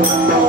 गडो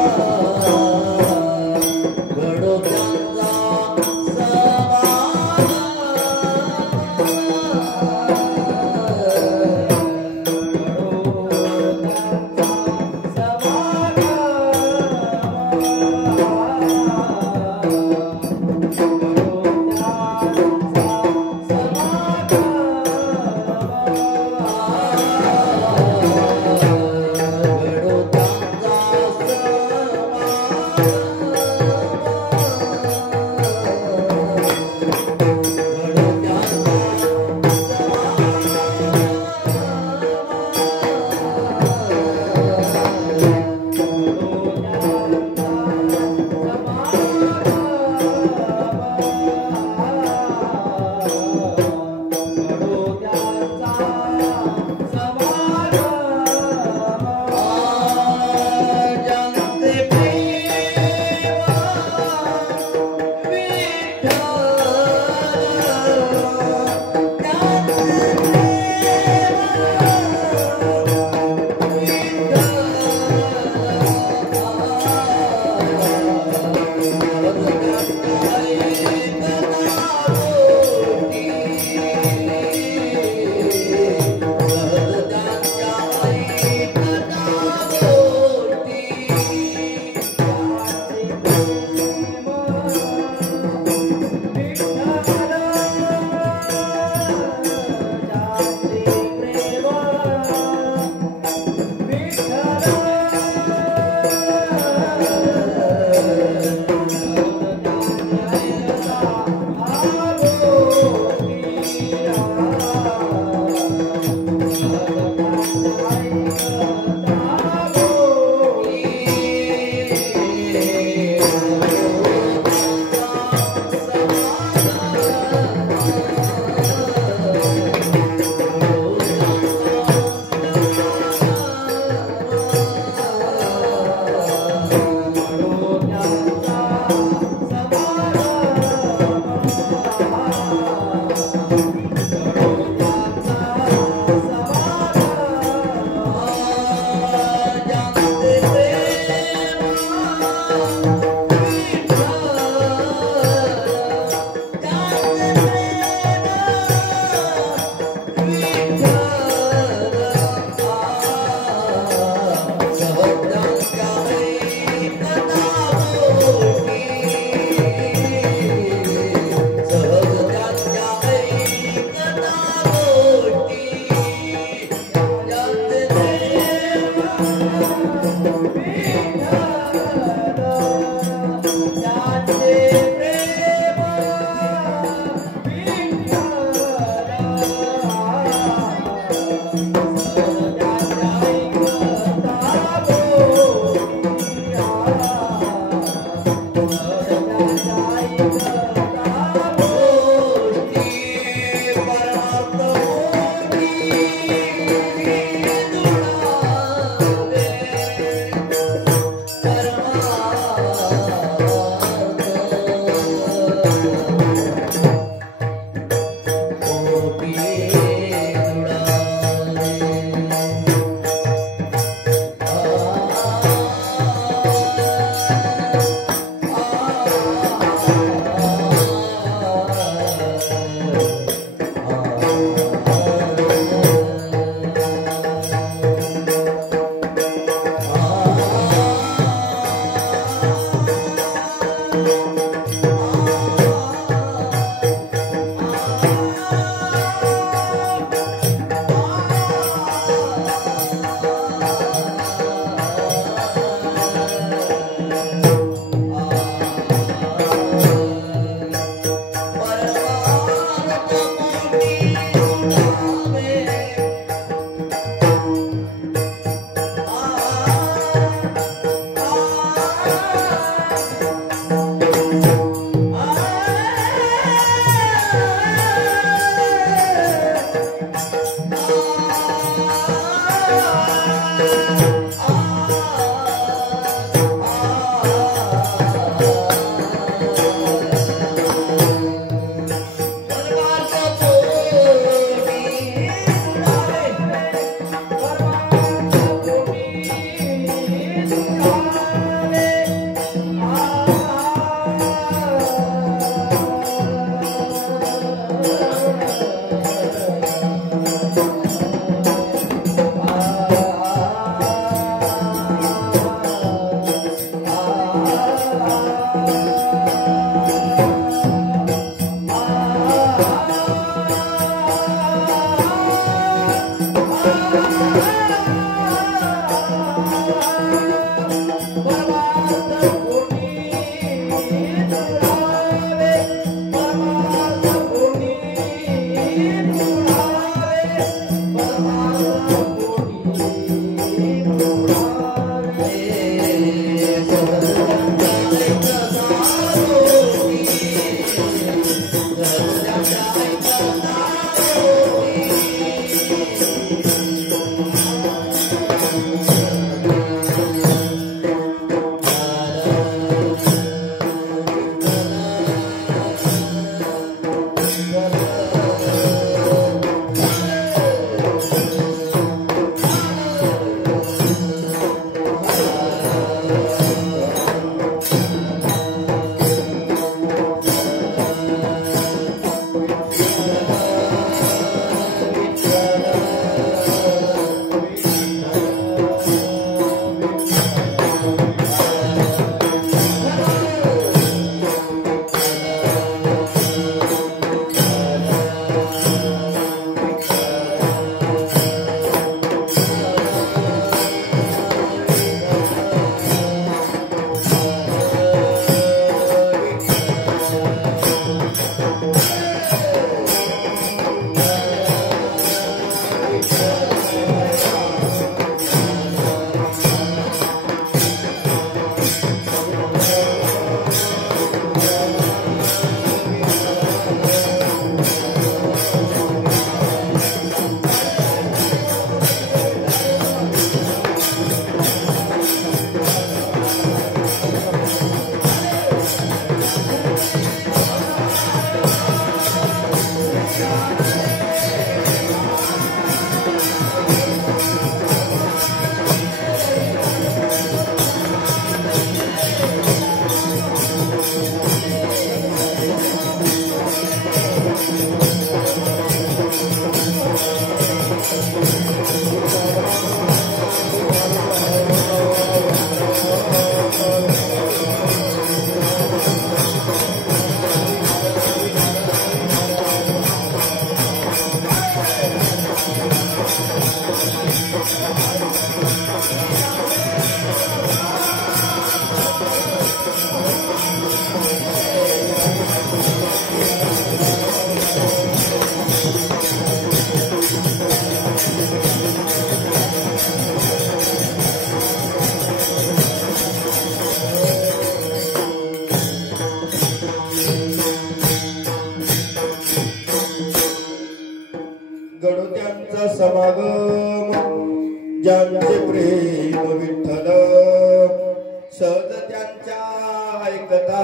सहज त्यांच्या ऐकता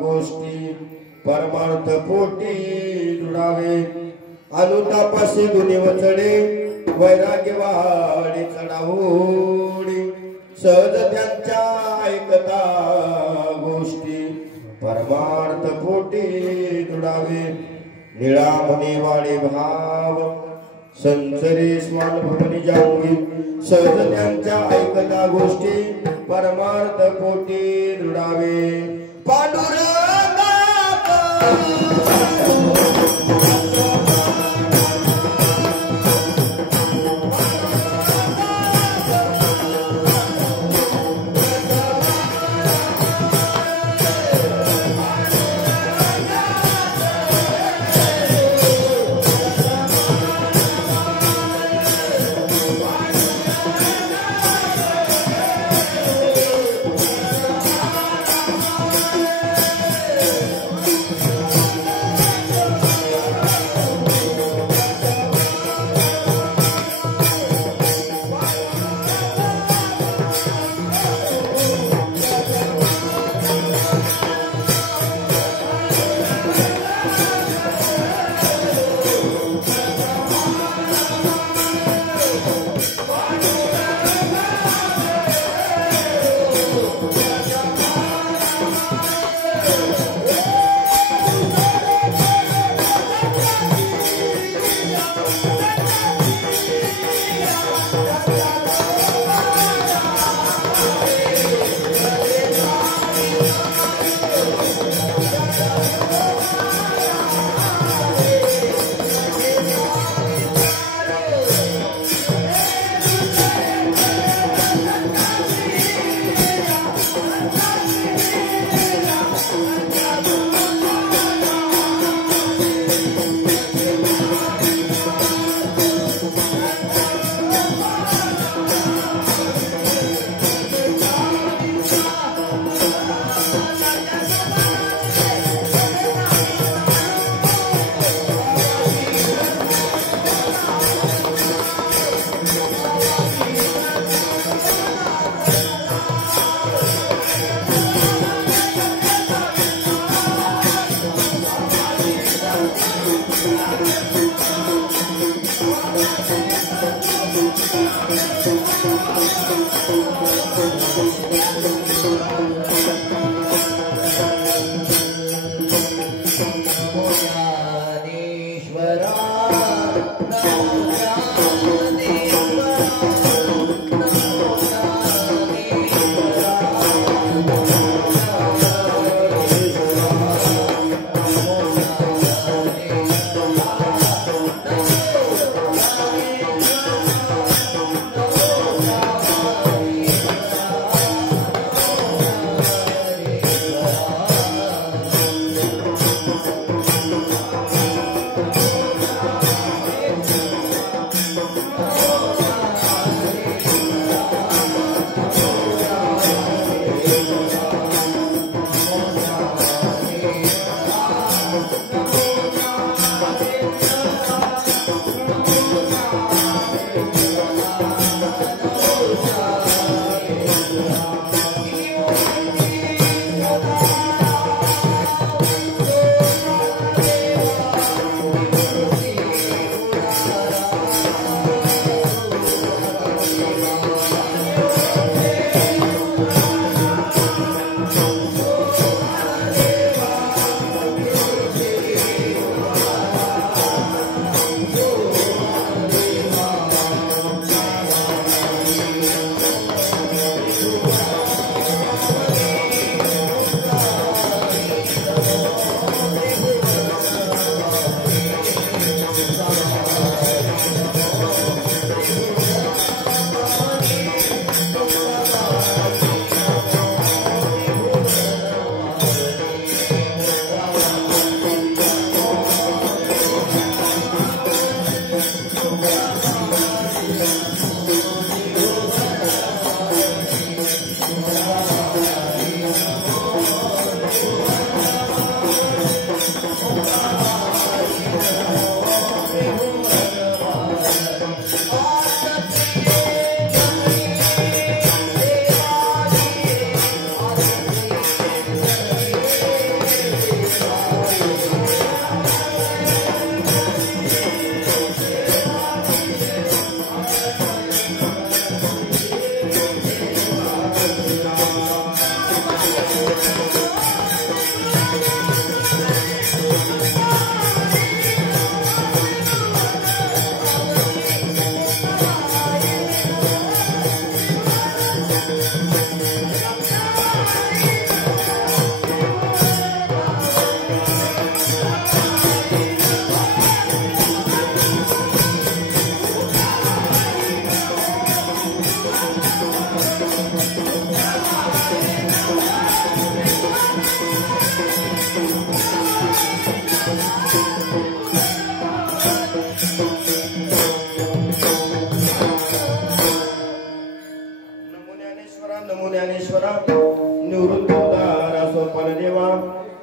गोष्टी परमार्थ पोटी जुडावे अनुतापाशी गुणी वचडे वैराग्य वाढे चढावोडी सहज त्यांच्या ऐकता गोष्टी परमार्थ पोटी जुडावे निळामणी वाडे भाव संसरे स्वान भवनी जाऊवी सहज त्यांच्या ऐकता गोष्टी परमार्थ पोटी दृढावे पांडुरंगा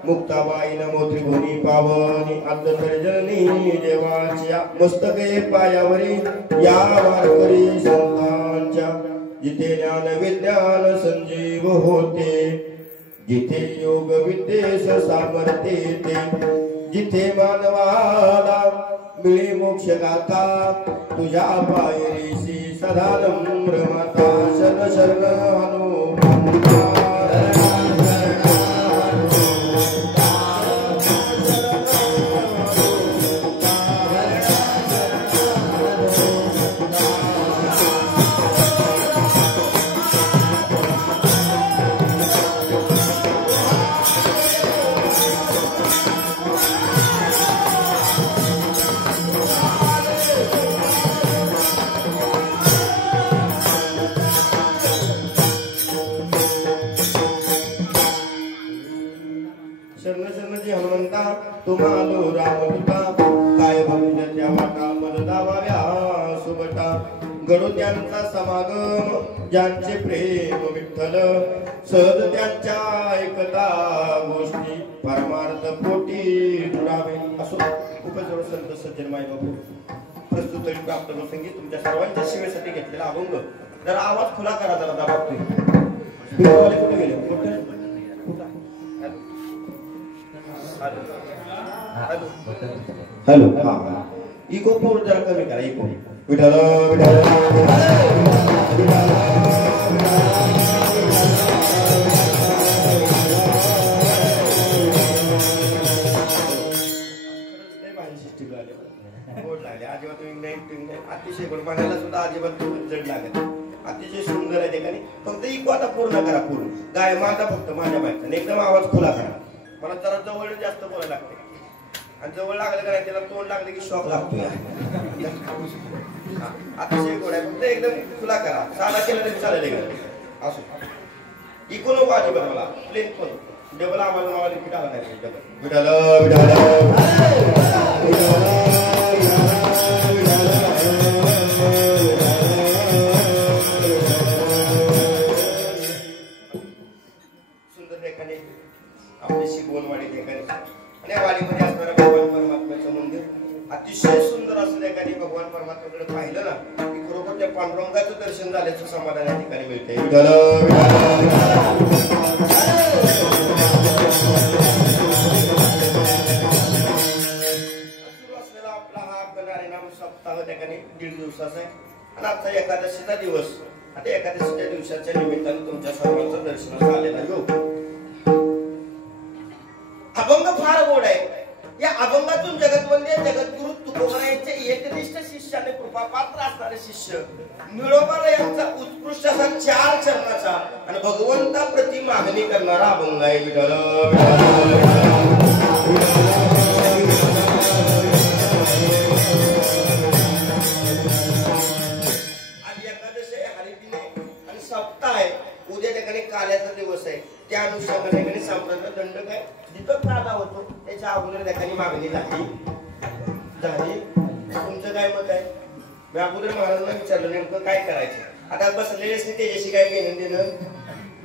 मुक्ताबाई नमो त्रिभुवनी पावनी अंतर्जनी देवाच्या मस्तके पायावरी या वारकरी संतांच्या जिथे ज्ञान विज्ञान संजीव होते जिथे योग विद्येस सामर्थ्य येते जिथे मानवाला मिळे मोक्ष गाथा तुझ्या पायरीशी सदा नम्र माता शरण शरण हनुमंता तुम्हालो रामदूता काय भक्ताच्या वाटा मददाव्या सुबटा घडो त्यांचा समागम ज्यांचे प्रेम विठ्ठल सहज त्यांच्या ऐकता गोष्टी परमार्थ पोटी दुरावे असो उपजवळ संत सज्जन माय बाबू प्रस्तुत प्राप्त प्रसंगी तुमच्या सर्वांच्या सेवेसाठी घेतलेला अभंग जरा आवाज खुला करा जरा दाबावतोय स्पीकरवाले कुठे गेले हॅलो हा इको पोर जरा कमी करा इको विठाल विठाल गोड लागले अजिबात अतिशय गोड म्हणायला सुद्धा अजिबात जड लागत अतिशय सुंदर आहे ठिकाणी फक्त इको आता पूर्ण करा पूर्ण गाय माझा फक्त माझ्या बाईचा एकदम आवाज खुला करा मला जरा जवळ जास्त बोलायला लागते आणि जवळ लागलं का नाही त्याला तोंड लागलं की शॉक लागतोय अतिशय गोड आहे फक्त एकदम खुला करा साधा केलं तरी चालेल असो इको नको अजिबात मला प्लेन पण डबल आम्हाला नावाला रिपीट आला नाही डबल सुंदर ठिकाणी आपली शिकवणवाडी ठिकाणी आणि या वाडीमध्ये असणारं भगवान परमात्म्याचं मंदिर अतिशय सुंदर असं ठिकाणी भगवान परमात्म्याकडे पाहिलं ना की खरोखर त्या पांडुरंगाचं दर्शन झाल्याचं समाधान या ठिकाणी मिळते सुरू असलेला आपला हा गणारे नाम सप्ताह ठिकाणी 1.5 दिवसाचा आहे आणि आजचा एकादशीचा दिवस आता एकादशीच्या दिवसाच्या निमित्ताने तुमच्या सर्वांचं दर्शनास आलेला योग अभंग फार गोड आहे या अभंगातून जगतवंदे जगद्गुरु तुकोबरा यांचे एकनिष्ठ शिष्याने कृपापात्र असणारे शिष्य निळोबाला यांचा उत्कृष्ट असा 4 चरणाचा आणि भगवंताप्रती मागणी करणारा अभंग आहे विठ्ठल आज एकादशी आहे हरिदिने आणि सप्ताह आहे उद्या ठिकाणी काल्याचा दिवस आहे त्या अनुषंगाने ठिकाणी संप्रदाय दंडक आहे जिथं काला होतो त्याच्या अगोदर ठिकाणी मागणी झाली तुमचं काय मत आहे मी अगोदर महाराजांना विचारलं नेमकं काय करायचं आता बसलेलेच नाही त्याच्याशी काय घेणं देणं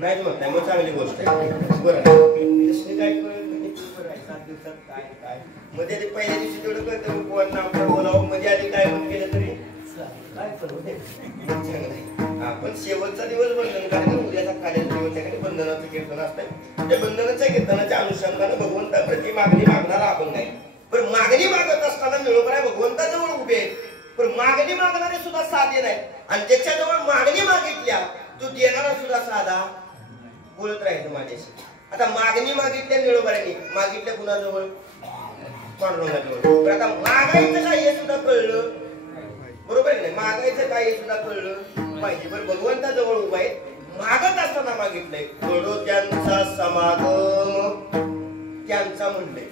नाही मत नाही मग चांगली गोष्ट आहे बरं काय कळत 7 दिवसात काय काय मध्ये आधी पहिल्या दिवशी तेवढं कळतं कोण आपलं बोलावं मध्ये आधी काय म्हणून केलं तरी काय करू आपण शेवटचा दिवस बंधनकारक उद्याचा कार्याचा दिवस आहे बंधनाचं कीर्तन असतं त्या बंधनाच्या कीर्तनाच्या अनुषंगाने भगवंताप्रती मागणी मागणारा अभंग आहे पण मागणी मागत असताना निळोबा भगवंताजवळ उभे आहेत पण मागणी मागणारे सुद्धा साधे नाही आणि ज्याच्याजवळ मागणी मागितल्या तो देणारा सुद्धा साधा बोलत राहायचं माझ्याशी. आता मागणी मागितल्या निळोबाऱ्यांनी, मागितल्या कुणाजवळ? पांडुरंगाजवळ. आता मागायचं काय हे सुद्धा कळलं, बरोबर नाही? मागायचं काय हे सुद्धा कळलं पाहिजे. बरं भगवंताजवळ उभा आहे, मागत असताना मागितलंय. घडो त्यांचा समागम, त्यांचा म्हणलंय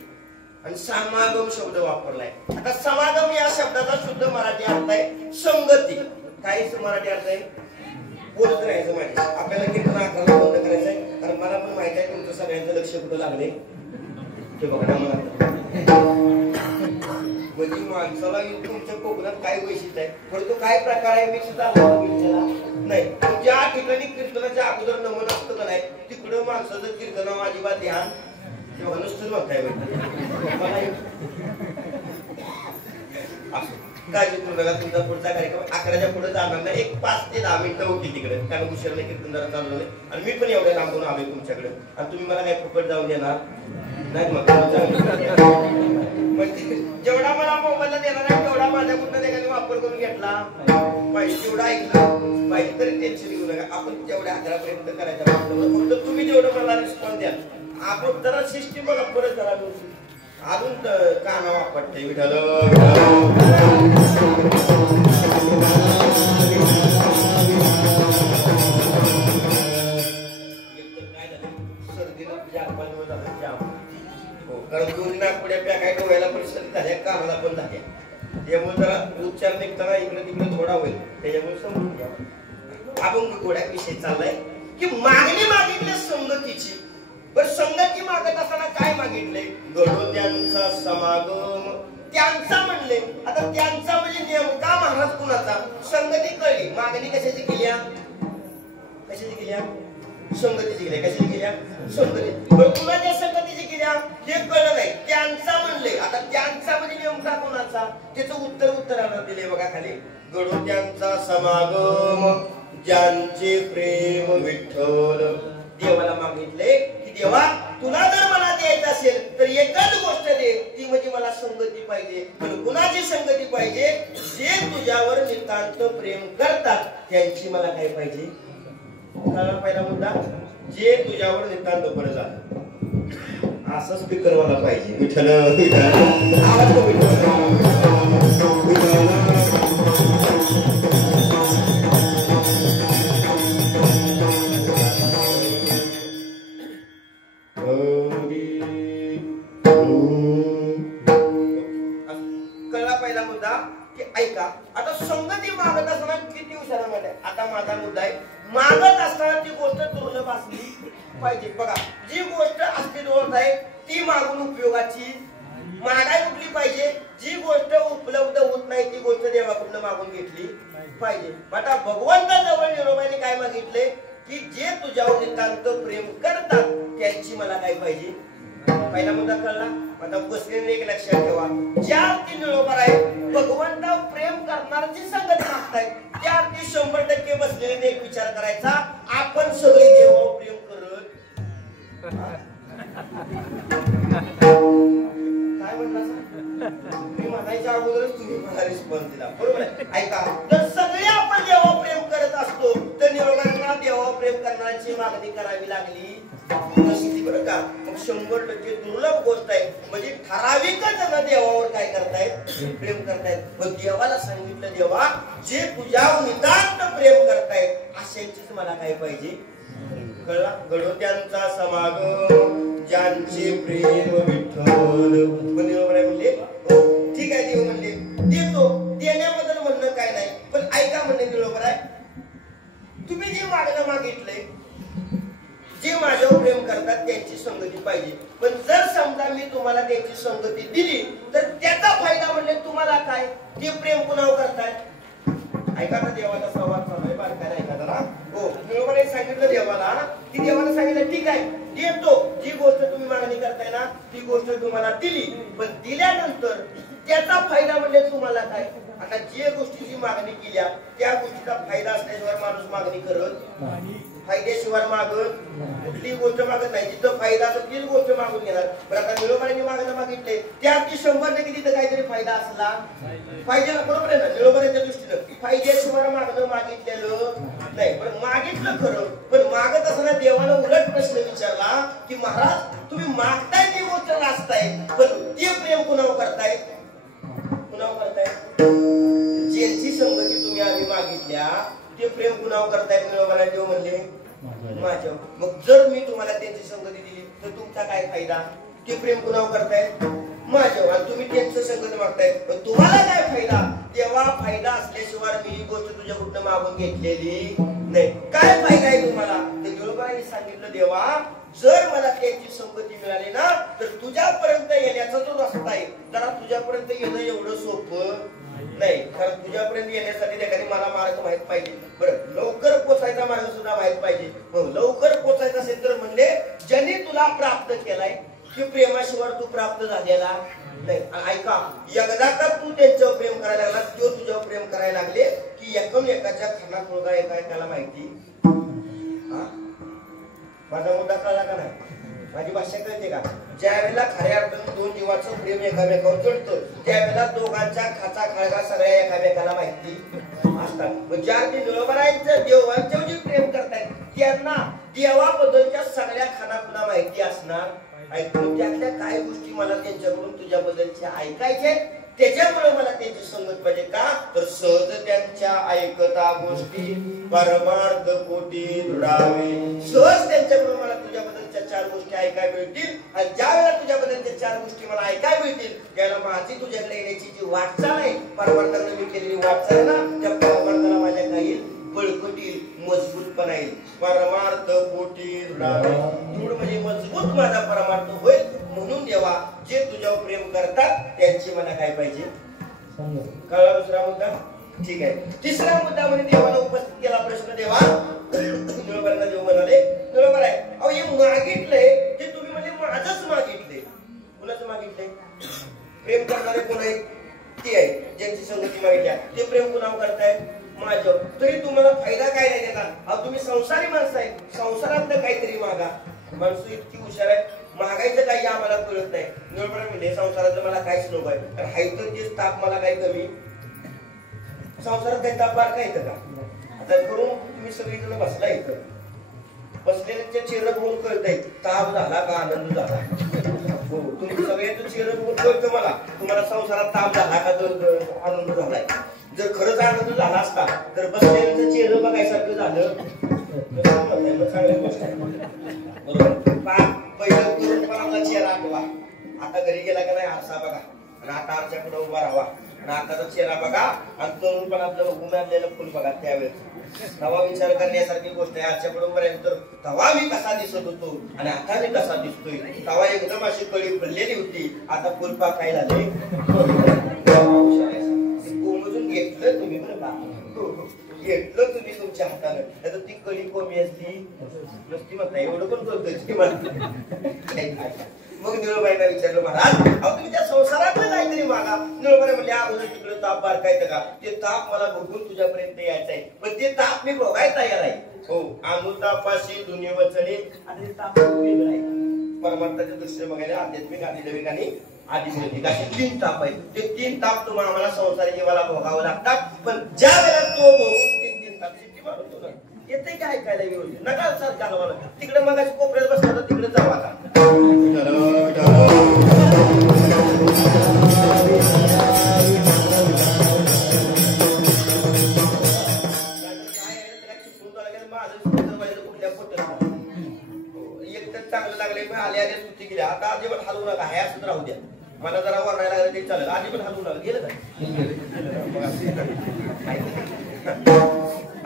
आणि समागम शब्द वापरलाय. आता समागम या शब्दाचा शुद्ध मराठी अर्थ आहे संगती. काय मराठी अर्थ आहे? बोलत राहायचं माझ्या. आपल्याला कीर्तन आकाराला बंद करायचं आहे, कारण मला पण माहित आहे तुमचं सगळ्यांचं लक्ष कुठं लागले ते बघा मला. म्हणजे माणसाला तुमच्या कोकणात काय वैशिष्ट्य आहे, परंतु काय प्रकार आहे मी सुद्धा नाही. ज्या ठिकाणी कीर्तनाच्या अगोदर नमन असतं का नाही, तिकडं माणसाचं कीर्तना अजिबात ध्यान तेव्हा नुसतंच म्हणताय. काळजी करू नका, तुमचा पुढचा कार्यक्रम 11च्या पुढे जाणार नाही. एक 5 ते 10 मिनिटं होती तिकडे, कारण उशिराने कीर्तन जरा चालू झाले आणि मी पण एवढ्या लांबून आलोय तुमच्याकडे आणि तुम्ही मला काय फुकट जाऊन देणार नाही. मग जेवढा मला मोबाईलला देणार आहे तेवढा माझ्याकडून एखादी वापर करून घेतला पाहिजे, तेवढा ऐकलं पाहिजे, तरी टेन्शन घेऊ नका. आपण तेवढ्या 11 पर्यंत करायचा फक्त तुम्ही जेवढं मला रिस्पॉन्स द्याल. आपण जरा सिस्टीम बघा परत जरा अजून काना वापरते विठाल. कारण दोन्ही नागपुड्या प्या काय डोळ्याला परिस्थिती झाल्या, कानाला पण झाल्या, त्यामुळे जरा उच्चार निघताना इकडे तिकडे थोडा होईल, त्याच्यामुळे समजून घ्या. आपण गोड्या विषय चाललाय की मागणी मागितली संगतीची. पण संगती मागत असताना काय मागितले? घडो त्यांचा समागम, त्यांचा म्हणले. आता त्यांचा म्हणजे नेमका महाराज कुणाचा? संगती कळली, मागणी कशाची केल्या? कशाची केल्या? संगतीची केल्या. कशाची केल्या? संगती. पण कुणाच्या संगतीची केल्या हे कळलं नाही. त्यांचा म्हणले. आता त्यांचा म्हणजे नेमका कुणाचा? त्याचं उत्तरानं दिले बघा खाली. घडो त्यांचा समागम, ज्यांचे प्रेम विठ्ठल. देवाला मागितले की देवा तुला जर मला द्यायचं असेल तर एकच गोष्ट दे, ती म्हणजे मला संगती पाहिजे. पण कुणाची संगती पाहिजे? जे तुझ्यावर नितांत प्रेम करतात त्यांची मला काय पाहिजे? पहिला मुद्दा, जे तुझ्यावर नितांत बरं झालं असं स्पीकर मला पाहिजे. विठ्ठल आवाज कळला. पहिला मुद्दा की ऐका, आता संगती मागत असताना किती हुशार आहे. आता माझा मुद्दा आहे, मागत असताना ती गोष्ट दुर्लभ असली पाहिजे. बघा, जी गोष्ट अस्तित्वात आहे ती मागून उपयोगाची मागाय उठली पाहिजे. जी गोष्ट उपलब्ध होत नाही ती गोष्ट देवाकडून मागून घेतली पाहिजे. आता भगवंताजवळ निरोबाने काय मागितले की जे तुझ्यावर नितांत प्रेम करतात त्यांची मला काय पाहिजे? पहिला मुद्दा कळला. आता बसलेले एक लक्षात ठेवा, ज्या अर्थी निरोबर आहे भगवंता प्रेम करणाऱ्याची संगती मागतायत, त्या अर्थी 100% बसलेले एक विचार करायचा, आपण सगळे देवावर प्रेम करत काय म्हणता? मी म्हणायच्या अगोदरच तुम्ही मला रिस्पॉन्स दिला, बरोबर आहे. ऐका, तर सगळे आपण देवावर प्रेम करत असतो तर निरोगांना देवावर प्रेम करण्याची मागणी करावी लागली नसती, बरं का. मग 100% दुर्लभ गोष्ट आहे. म्हणजे ठराविकच जण देवावर काय करतायत? प्रेम करतायत. पण देवाला सांगितलं, देवा जे तुझ्यावर नितांत प्रेम करतायत अशांचीच मला काय पाहिजे? कळला. घडो त्यांचा समागम, ज्यांचे प्रेम विठ्ठल. पण देवा म्हणले ठीक आहे, देव म्हणले देतो, देण्याबद्दल म्हणणं काय नाही. पण ऐका म्हणणे बरोबर आहे, तुम्ही जे मागणं मागितलंय, जे माझ्यावर प्रेम करतात त्यांची संगती पाहिजे. पण जर समजा मी तुम्हाला त्यांची संगती दिली तर त्याचा फायदा म्हणजे तुम्हाला काय? ते प्रेम कुणावर करताय? ऐका ना, देवाचा संवाद चालू आहे, बारकाने ऐका जरा. हो, निरोबाने सांगितलं देवाला की देवाने सांगितलं ठीक आहे देतो, जी गोष्ट तुम्ही मागणी करताय ना ती गोष्ट तुम्हाला दिली. पण दिल्यानंतर त्याचा फायदा म्हणजे तुम्हाला काय? आता जे गोष्टीची मागणी केल्या त्या गोष्टीचा फायदा असल्याशिवाय माणूस मागणी करत नाही. फायद्याशिवाय मागत कुठली गोष्ट मागत नाही. जिथं फायदा असतो तीच गोष्ट मागून घेणार. पण आता निरोबाने मागणं मागितले त्या अगदी 100% तिथं काहीतरी फायदा असला पाहिजे ना, बरोबर आहे ना. निरोबाच्या दृष्टीनं फायद्याशिवाय मागणं मागितलेलं नाही. पण मागितलं खरं, पण मागत असताना देवानं उलट प्रश्न की महाराज तुम्ही मागताय ती गोष्ट नाचताय, पण ते प्रेम कुणावर करताय? कुणावर करताय? ज्यांची संगती तुम्ही आम्ही मागितल्या ते प्रेम कुणावर करताय? मला देव म्हणले माझ्या. मग जर मी तुम्हाला त्यांची संगती दिली तर तुमचा काय फायदा? ते प्रेम कुणावर करताय? माझ्या. आणि तुम्ही त्यांचं संगत मागताय, पण तुम्हाला काय फायदा? तेव्हा फायदा असल्याशिवाय मी ही गोष्ट तुझ्या कुठं मागून घेतलेली नाही. काय फायदा आहे तुम्हाला? तर देवबाईंनी सांगितलं, देवा जर मला त्यांची संगती मिळाली ना तर तुझ्यापर्यंत येण्याचा जो रस्ता आहे, जरा तुझ्यापर्यंत येणं एवढं सोपं नाही. कारण तुझ्यापर्यंत येण्यासाठी त्या मला मार्ग माहित पाहिजे. बरं, लवकर पोचायचा मार्ग सुद्धा माहित पाहिजे. मग लवकर पोचायचा असेल तर म्हणले ज्यांनी तुला प्राप्त केलाय की प्रेमाशिवाय तू प्राप्त झालेला नाही. ऐका, एकदा का तू त्यांच्यावर प्रेम करायला लागला, तो तुझ्यावर प्रेम करायला लागले की एकाच्या खानात मुलगा एकाला माहिती. माझा मुद्दा कळला का नाही? माझी भाषा कळते का? ज्या वेळेला खऱ्या अर्थाने दोन जीवाचं प्रेम एकामेकावर चढतं त्यावेळेला दोघांच्या खाचा खळगा सगळ्या एकामेकाला माहिती असतात. मग ज्या निळोबरायचं देवांच्या जे प्रेम करतायत त्यांना देवाबद्दलच्या सगळ्या खानापुना माहिती असणार. ऐकून त्यातल्या काय गोष्टी मला त्यांच्याकडून तुझ्याबद्दलच्या ऐकायच्या त्याच्यामुळे मला त्यांची संगत पाहिजे. का तर सहज त्यांच्या ऐकता गोष्टी परमार्थ कोटी दृढावे. सहज त्यांच्याकडून मला तुझ्याबद्दलच्या 4 गोष्टी ऐकायला मिळतील. आणि ज्या वेळेला तुझ्याबद्दलच्या 4 गोष्टी मला ऐकायला मिळतील त्याला माझी तुझ्याकडे येण्याची जी वाटचाल आहे, परमार्थाने मी केलेली वाटचाल आहे ना, त्या परमार्थाला माझ्या काही बळकट येईल, मजबूतपणा येईल. परमार्थ कोटी दृढावे. दृढ म्हणजे मजबूत माझा परमार्थ होईल. म्हणून देवा जे तुझ्यावर प्रेम करतात त्यांची मला काय पाहिजे? कळला दुसरा मुद्दा? ठीक आहे. तिसरा मुद्दा म्हणजे देवाला उपस्थित केला प्रश्न. देवा निळोबांना देव म्हणाले, बरोबर आहे, अहो हे मागितलंय ते तुम्ही म्हणजे माझंच मागितले. कुणाचं मागितलंय? प्रेम करणारे कोण आहेत? ते आहे ज्यांची संगती मागितल्या. ते प्रेम कुणावर करताय? माझ्या. तरी तुम्हाला फायदा काय नाही त्याचा? अहो तुम्ही संसारी माणसं आहे, संसारातलं काहीतरी मागा. माणसं इतकी हुशार आहे, मागायचं काही आम्हाला कळत नाही. निळबळ म्हणजे संसाराचं मला काहीच नको आहे, कारण हायचं तेच ताप मला काही कमी. संसारात काही ताप बार काय येतं का? आता करून तुम्ही सगळीजण बसला इथं, बसलेल्या चेहरा बघून कळतंय ताप झाला का आनंद झाला. हो, तुम्ही सगळ्यांचं चेहरा बघून कळतं मला तुम्हाला संसारात ताप झाला का तर आनंद झालाय. जर खरंच आनंद झाला असता तर बसलेल्यांचं चेहरा बघायसारखं झालं चांगली गोष्ट आहे. बरोबर. पहिलं तरुणपणाचा चेहरा आठवा, आता घरी गेला का नाही आरसा बघा, आणि आता आरच्या पुढे उभा राहावा, आणि आताचा चेहरा बघा, आणि तरुणपणातलं उमललेलं फुल बघा. त्यावेळेस तवा विचार करण्यासारखी गोष्ट आहे. आरच्या पुढे उभा राहिलं तर तवा मी कसा दिसत होतो आणि आता मी कसा दिसतोय. तवा एकदम अशी कळी फुललेली होती, आता फुलपा काय झाले कोमजून घेतलं तुम्ही. बरं का, घेतलं तुम्ही तुमच्या हातानं, तर ती कळी कोमी असती नसती म्हणता. एवढं पण करतोय. मग निळोबाईंना विचारलं, महाराज अहो तुम्ही त्या संसारातलं काहीतरी मागा. निळोबाई म्हणले, अगोदर तिकडे ताप बारकायचं का? ते ताप मला बघून तुझ्यापर्यंत यायचं आहे, पण ते ताप मी बघायला तयार आहे. हो, अनुतापाशी दुनिया वचने. आता ते ताप वेगळं आहे. परमार्थाच्या दृष्टीने बघायला आध्यात्मिक आदिदैविक आणि आदिभौतिक असे 3 ताप आहेत. ते 3 ताप तुम्हाला आम्हाला संसारी जीवाला भोगावं लागतात. पण ज्या वेळेला तो भोगून ते 3 ताप सिद्धी मारतो ना, येते काय ऐकायला व्यवस्थित नका साथ घालवायला. तिकडे मग कोपऱ्यात बसला तर तिकडे जाऊ. आता चांगलं लागले पण आले आले सुट्टी गेल्या. आता अजिबात हलवू नका, हे असं राहू द्या. मला जरा वरणायला लागलं ते चालेल, अजिबात हलवू नका. गेलं का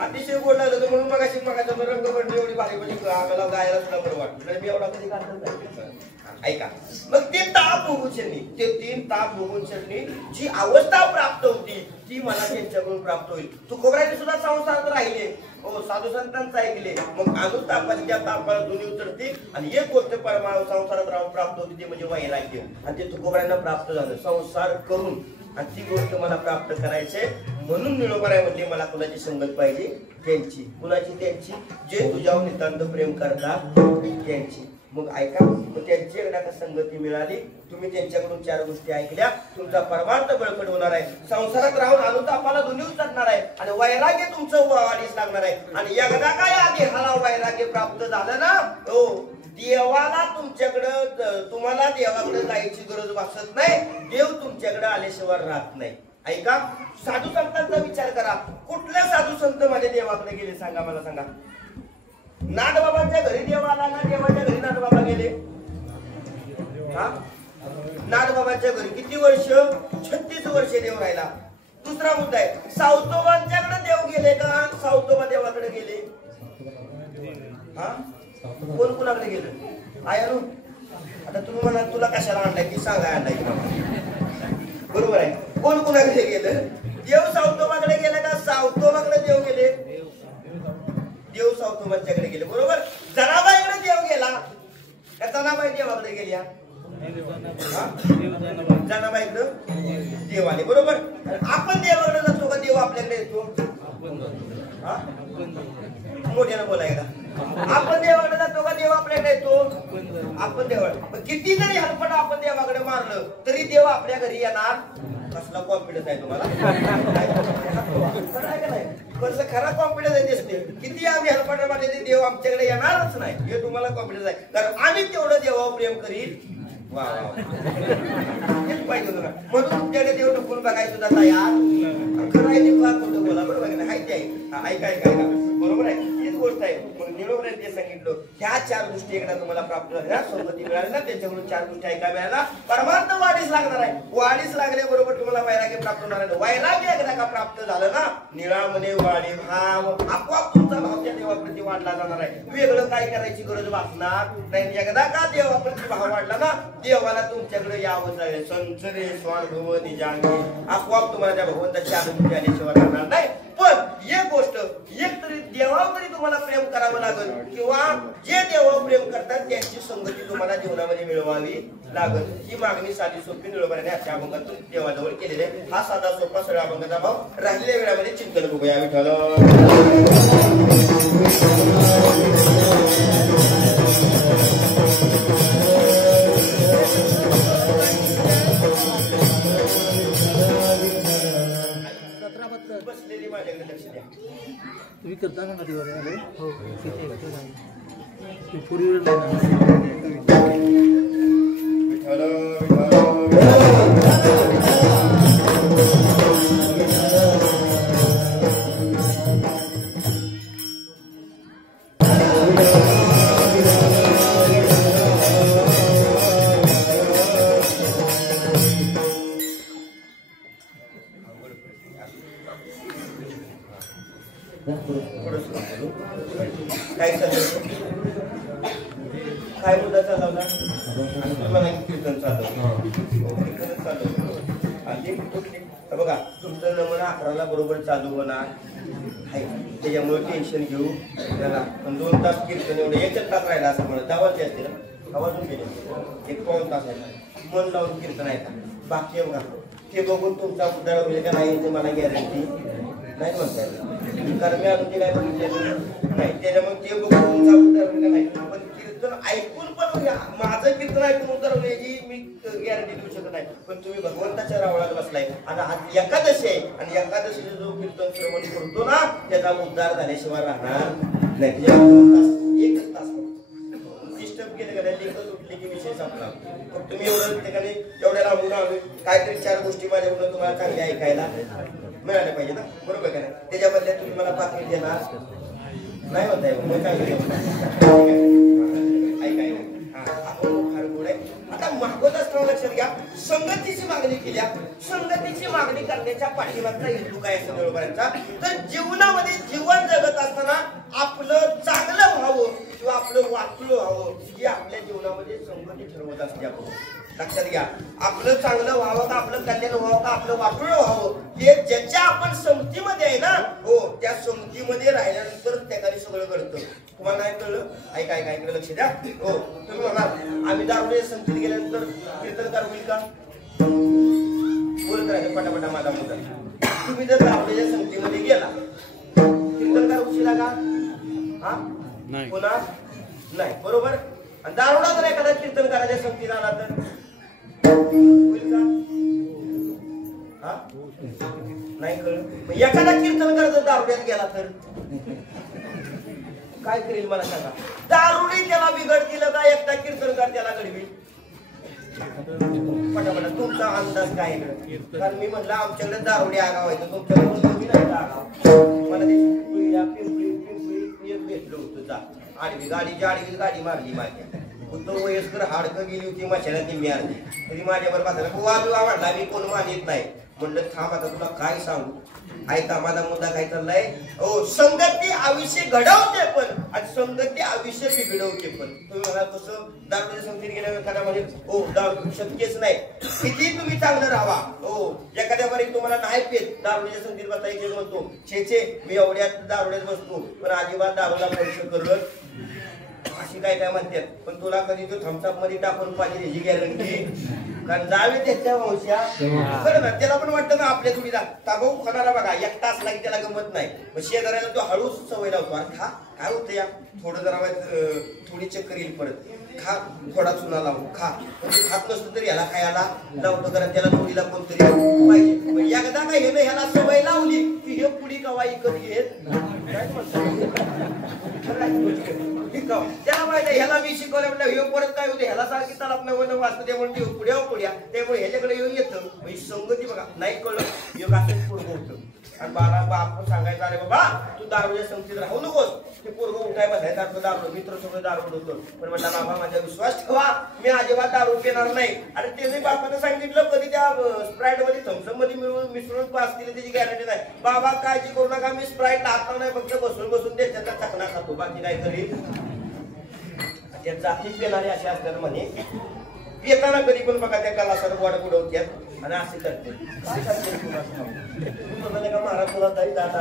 अतिशय गोड लागलं तर म्हणून मगाशी मगाचा रंग पडली एवढी भारी म्हणजे आम्हाला गायला सुद्धा बरं वाटलं नाही. मी एवढा कधी काढलं. ऐका, मग ते ताप भोगून शनी, ते 3 ताप भोगून शनी जी अवस्था प्राप्त होती ती मला त्यांच्याकडून प्राप्त होईल. तुकोबरायचे सुद्धा संसारात राहिले. हो, साधू संतांचं ऐकले. मग अनुतापाची त्या तापाला दोन्ही उतरते आणि एक गोष्ट परमाणू संसारात राहून प्राप्त होती ते म्हणजे वैराग्य. आणि ते तुकोबरायांना प्राप्त झालं संसार करून, आणि ती गोष्ट मला प्राप्त करायचे. म्हणून निळोबाराय म्हणले मला कुणाची संगत पाहिजे? त्यांची. कुणाची? त्यांची जे तुझ्यावर नितांत प्रेम करतात त्यांची. मग ऐका, मग त्यांची एकदा का संगती मिळाली, तुम्ही त्यांच्याकडून 4 गोष्टी ऐकल्या, तुमचा परमार्थ बळकट होणार आहे. संसारात राहून अनुतापाला दोन्ही उतरणार आहे आणि वैराग्य तुमचं वाढीस लागणार आहे. आणि एकदा काय आधी हाला वैराग्य प्राप्त झालं ना, हो देवाला तुमच्याकडं तुम्हाला देवाकडे जायची गरज भासत नाही. देव तुमच्याकडे आल्याशिवाय राहत नाही. ऐका, साधू संतांचा विचार करा. कुठले साधू संत माझ्या देवाकडे गेले सांगा, मला सांगा. नाथबाबांच्या घरी देव आला ना? देवाच्या घरी नाथबाबा गेले? हा, नाथबाबांच्या घरी किती वर्ष? 36 वर्ष देव राहिला. दुसरा मुद्दा आहे, सावतोबांच्याकडे देव गेले का? सावतोबा देवाकडे गेले? हा, कोण कोणाकडे गेलं? आयानो, आता तुम्ही म्हणा तुला कशाला आणलाय की सांगा आणलाय की, बरोबर आहे. कोण कोणाकडे गेलं? देव सावतोबाकडे गेले का सावतोबाकडे देव गेले? देव सावतोबांच्याकडे गेले, बरोबर. जनाबाईकडे देव गेला का जनाबाई देवाकडे गेल्या? जनाबाईकडे देव आले, बरोबर. आपण देवाकडे जातो का देव आपल्याकडे येतो? मोठ्यानं बोलाय का? आपण देवाकडे जातो का देव आपल्याकडे येतो? आपण देवाकडे. किती जरी हलपट आपण देवाकडे मारलं तरी देव आपल्या घरी येणार. कसला कॉन्फिडन्स आहे तुम्हाला? खरा कॉन्फिडन्स आहे दिसते. किती आम्ही हलपट मारले देव आमच्याकडे येणारच नाही, हे तुम्हाला कॉन्फिडन्स आहे. कारण आम्ही तेवढं देवावर प्रेम करील. वा पाहिजे होतं. म्हणून तुमच्याकडे देव ढकलून बघायचं सुद्धा तयार. खरं आहे ते फार खोटं बोला, बरोबर आहे. माहिती आहे, ऐका ऐका ऐका, बरोबर आहे. हीच गोष्ट आहे. निरोबर आहे ते सांगितलं. ह्या 4 गोष्टी एकदा तुम्हाला प्राप्त झाल्या, संगती मिळाली ना, त्यांच्याकडून 4 गोष्टी ऐका मिळाल्या, परमार्थ वाढीस लागणार आहे. वाढीस लागल्याबरोबर तुम्हाला वैराग्य प्राप्त होणार आहे. वैराग्य एकदा का प्राप्त झालं ना, निळामने वाढी भाव, आपोआप तुमचा भाव त्या देवाप्रती वाढला जाणार आहे. वेगळं काय करायची गरज भासणार नाही. एकदा का देवाप्रती भाव वाढला ना, देवाला तुमच्याकडे यावं लागेल. संसरे स्वानुभव निजांगी, आपोआप तुम्हाला त्या भगवंताची अनुभूती आल्याशिवाय राहणार नाही. पण एक गोष्ट, एक तरी देवावर तरी तुम्हाला प्रेम करावं लागेल, किंवा जे देवावर प्रेम करतात त्यांची संगती तुम्हाला जीवनामध्ये मिळवावी लागेल. ही मागणी साधी सोपी निळोबाने आजच्या अभंगातून देवाजवळ केलेली आहे. हा साधा सोपा सगळा अभंगाचा भाव राहिलेल्या वेळामध्ये चिंतन बघूया. विठ्ठल बसलेली माझ्याकडे लक्ष द्या. तुम्ही करता का नदीवर? हो, पूर्वीवर काय चाललं? काय मुद्दा चालवला? तुम्हाला कीर्तन चालवलं. कीर्तनच चालवलं. आणि बघा तुमचं नमुना 11ला बरोबर चालू होणार आहे. त्याच्यामुळे टेन्शन घेऊ त्याला. पण 2 तास कीर्तन एवढं 1 तास राहिला असं म्हणत आवाज असते ना, आवाजून गेले 1-1.5 तास आहे. मन लावून कीर्तन आहे का? बाकी बघा ते बघून तुमचा मुद्दा होईल का नाही ते मला गॅरंटी नाही म्हणता येईल. कारण मी अजून ते काय बघितलेलं नाही. त्याच्यामुळे ते बघून तुमचा मुद्दा होईल का नाही. पण कीर्तन ऐकून पण माझं कीर्तन ऐकून उत्तर होण्याची मी गॅरंटी देऊ शकत नाही. पण तुम्ही भगवंताच्या रावळात बसलाय. आता आज एकादशी आहे आणि एकादशीचा जो कीर्तन श्रवण करतो ना त्याचा उद्धार झाल्याशिवाय राहणार नाही. 1 तास डिस्टर्ब केलं का लेखच उठले की विषय संपला. मग तुम्ही एवढं ठिकाणी एवढ्या लांबून आलो काहीतरी 4 गोष्टी माझ्याकडून तुम्हाला चांगल्या ऐकायला मिळाल्या पाहिजे ना, बरोबर का नाही. त्याच्याबद्दल तुम्ही मला पाकिट देणार नाही म्हणताय. आता मागवत असताना लक्षात घ्या, संगतीची मागणी केल्या. संगतीची मागणी करण्याच्या पाठीमागचा हेतू काय असतो बरोबरचा? तर जीवनामध्ये जीवन जगत असताना आपलं चांगलं व्हावं किंवा आपलं वाटलं व्हावं ही आपल्या जीवनामध्ये संगती ठरवत असते. आपण लक्षात घ्या, आपलं चांगलं व्हावं का आपलं कल्याण व्हावं का आपलं वाटलं व्हावं हे ज्याच्या आपण संगतीमध्ये आहे ना, हो त्या संगतीमध्ये राहिल्यानंतर त्याकडे सगळं घडतं. तुम्हाला नाही कळलं? ऐका ऐका ऐकडे लक्ष द्या. हो तुम्ही म्हणाल आम्ही दारुडे संगतीत गेल्यानंतर कीर्तनकार होईल का? बोलत राहिले पटापटा माझा मुद्दा. तुम्ही जर दारुडेच्या संगतीमध्ये गेला कीर्तनकार होशील का? हा पुन्हा नाही, बरोबर. आणि दारुडा जर एखादा कीर्तनकाराच्या संगतीत आला तर होईल का? हा नाही कळलं. एखादा कीर्तनकार जर दारुड्यात गेला तर काय करेल मला सांगा? दारुडी त्याला बिघडतील का? पटापटा तुमचा अंदाज काय आहे? कारण मी म्हणलं आमच्याकडे दारोडे आगाव आहे, तुमच्याकडे तुम्ही नाही आगाव. मला ते पिंपळी एक भेटलं होतं जा आडवी गाडी मारली माझ्या. तो वयस्कर हाडकं गेली होती मशाला मी आली तरी माझ्यावर बसायला वाद वाढला. मी कोण मानित नाही. म्हणलं थांब आता तुला काय सांगू. ऐका माझा मुद्दा काय चाललाय. हो संगती आयुष्य घडवते पण आणि संगती आयुष्य बिघडवते पण. तुम्ही मला तसं दारूच्या संगतीत गेल्या एखाद्या म्हणजे हो दारू शक्यच नाही. किती तुम्ही चांगलं राहा. हो एखाद्या बरी तुम्हाला नाही पेत दारूच्या संगतीत बसायचे म्हणतो छे मी एवढ्यात दारुड्यात बसतो पण अजिबात दारूला स्पर्श करत अशी काय म्हणतात. पण तुला कधी तो थम्सअप मध्ये टाकून पाहिजे ह्याची गॅरंटी. कारण जावे त्याच्या वंशा खरं ना त्याला पण वाटतं ना आपल्या थोडीला ताबो खाणारा बघा एकटा असला की त्याला गमत नाही. मग शेजाऱ्याला तो हळूच सवय लावतो. अरे खा काय होतं या थोडं जरा थोडी चक्कर येईल परत खा थोडा चुना लावून खा. म्हणजे खात नसतो तरी ह्याला खायला लावतो कारण त्याला थोडीला कोणतरी पाहिजे. एकदा काय हे ह्याला सवय लावली की हे पुढी कवा इकत येत काय म्हणतात त्याला माहिती ह्याला मी शिकवलं म्हटलं हे परत काय होते ह्याला सारखी त्याला आपल्या वाचतं ते म्हणते पुढ्या त्यामुळे ह्याच्याकडे येऊन येतं. म्हणजे संगती बघा नाही कळलं योग असंच पूर्ण होतं. आणि बाप सांगायचं अरे बाबा तू दारूच्या संगतीत राहू नकोस. ते पूर्व उठाय बसायचं आपलं दारू मित्र सगळं दारू होतं. पण म्हटलं बाबा माझा विश्वास ठेवा मी अजिबात दारू पिणार नाही. आणि त्याने बापानं सांगितलं कधी त्या स्प्राईट मध्ये थम्सअप मध्ये मिसळून पास केली त्याची गॅरंटी नाही. बाबा काळजी करू नका मी स्प्राईट हात नाही फक्त बसून त्याच्यात चकना खातो बाकी काय करील. त्या जाती पेणारे असे असतात म्हणे येताना कधी पण बघा त्या गलासाला गोड बुडवतात आणि असे करते का महाराज तुला तरी जाता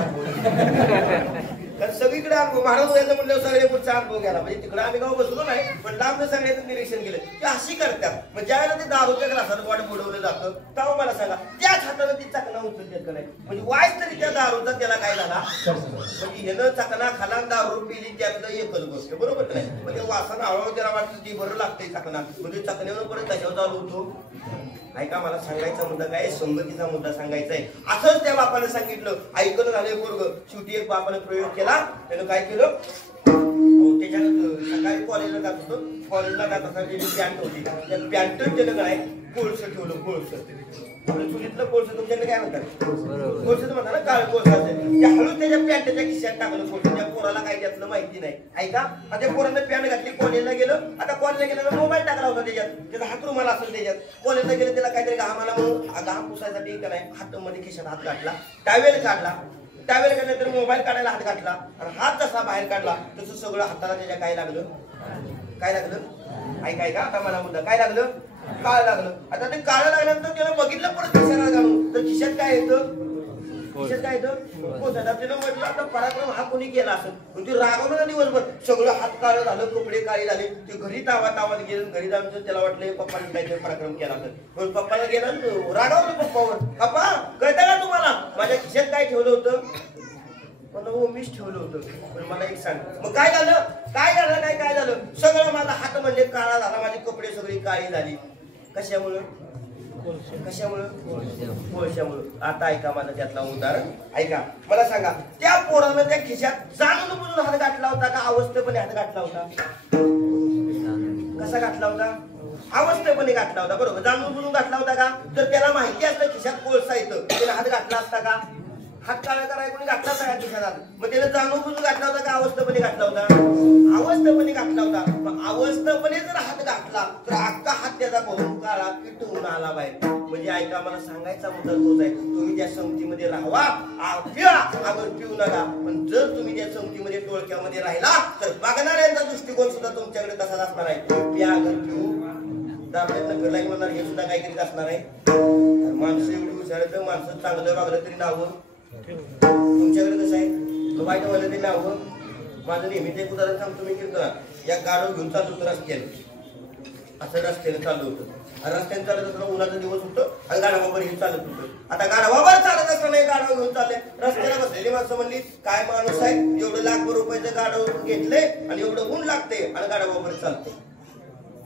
कारण सगळीकडे महाराज व्हायचं म्हणलं सगळे पुढचा अनुभव घ्यायला. म्हणजे तिकडे आम्ही गाव बसलो नाही पण लांब सगळ्याचं निरीक्षण केलं की अशी करतात. मग ज्यावेळेला ते दारूच्या ग्लासाला गोड बुडवलं जातं तेव्हा मला सांगा त्याच हाताने ती चकना उचलतात का नाही. म्हणजे वाईट तरी त्या दारूचा त्याला काय झाला म्हणजे ह्यानं चकना खाला दारू पिली त्यातलं एकच गोष्ट बरोबर नाही. म्हणजे वासना हळूहळू त्याला वाटतं ती बरं लागते चकना म्हणजे चकण्यावर परत कशावर चालू होतो. ऐका मला सांगायचा मुद्दा काय संगतीचा मुद्दा सांगायचा आहे. असंच त्या बापाने सांगितलं ऐकलं झालंय पोरग. शेवटी एक बापाने प्रयोग केला त्यानं काय केलं त्याच्यानं सकाळी कॉलेजला जात होतो. कॉलेजला जात असताना त्याची पॅन्ट होती त्या पॅन्टच त्यानं काय कोळसं ठेवलं. कोळसं आपलं चुलीतलं कोळसं तुमच्याकडे काय म्हणतात कोळसं म्हणतात ना काळ कोळसं त्या हळूच त्याच्या पॅन्टच्या खिशात टाकलं कोळसं. त्या पोराला काय त्यातलं माहिती नाही. ऐका त्या पोरानं पॅन्ट घातली कॉलेजला गेलं. आता कॉलेजला गेल्यावर मोबाईल टाकला होता त्याच्यात त्याचा हात रुमाल असेल त्याच्यात. कॉलेजला गेलं त्याला काहीतरी घामाला म्हणून घाम पुसायसाठी का नाही हात मध्ये खिशात हात घातला टावेल काढला. त्यावेळेला काय तर मोबाईल काढायला हात घातला आणि हात जसा बाहेर काढला तसं सगळं हाताला त्याच्या काय लागलं ऐका आता मला मुद्दा काय लागलं काळ लागलं. आता ते काळ लागल्यानंतर त्याला बघितलं परत खिशाला घालून तर खिशात काय येतं त्यानं म्हटलं आता पराक्रम हा कोणी केला असं म्हणजे रागवलं ना दिवसभर सगळं हात काळं झालं कपडे काळे झाले. ते घरी तावात गेलं घरी जाऊन त्याला वाटलं पप्पाने काहीतरी पराक्रम केला तर पप्पाला गेला रागावलं पप्पावर. पप्पा कळतं का तुम्हाला माझ्या खिशात काय ठेवलं होतं. मला मीच ठेवलं होतं. पण मला एक सांग मग काय झालं सगळं माझा हात म्हणजे काळा झाला. माझे कपडे सगळी काळी झाली. कशामुळं कोळशामुळं. आता ऐका माझं त्यातला उदाहरण ऐका मला सांगा त्या पोरानं त्या खिशात जाणून बुजून हात घातला होता का अवस्थेपणे हात घातला होता. कसा घातला होता अवस्थेपणे घातला होता बरोबर. जाणून बुजून घातला होता का तर त्याला माहिती असतं खिशात कोळसा येतं त्याने हात घातला असता का. हात काळा कराय कोणी घातला होता खिशात मग त्याला जाणून बुजून घातला होता का अवस्थेपणे घातला होता. अवस्थेपणे घातला होता. मग अवस्थेपणे जर हात घातला तर अख्खा हात त्याचा बहु काळा पिटून आला बाहेर. म्हणजे ऐका मला सांगायचा मुद्दा तोच आहे तुम्ही त्या संगतीमध्ये राहावा अगर पिऊ नका. पण जर तुम्ही त्या संगतीमध्ये टोळक्यामध्ये राहिला तर बघणाऱ्यांचा दृष्टिकोन सुद्धा तुमच्याकडे तसाच असणार आहे. प्या अगर पिऊ दाबल्यात नगरला म्हणणार हे सुद्धा काय करीत असणार आहे. माणसं एवढी हुशार तर माणसं चांगलं वागलं तरी नावं तुमच्याकडे कसं आहे वाईट वागलं तरी नावं. माझं नेहमीच एक उदाहरण सांगतो मी कीर्तना या गाडव घेऊन चाललो होतं रस्त्याने असं रस्त्याने चाललं होतं. रस्त्याने चालत असताना उन्हाचा दिवस होतं आणि गाढवावर घेऊन चालत होतं. आता गाढवावर चालत असताना गाढव घेऊन चालले. रस्त्याला बसलेली माणसं म्हणली काय माणूस आहे एवढं लाखभर रुपयाचं गाढव घेतले आणि एवढं ऊन लागते आणि गाढवावर चालते.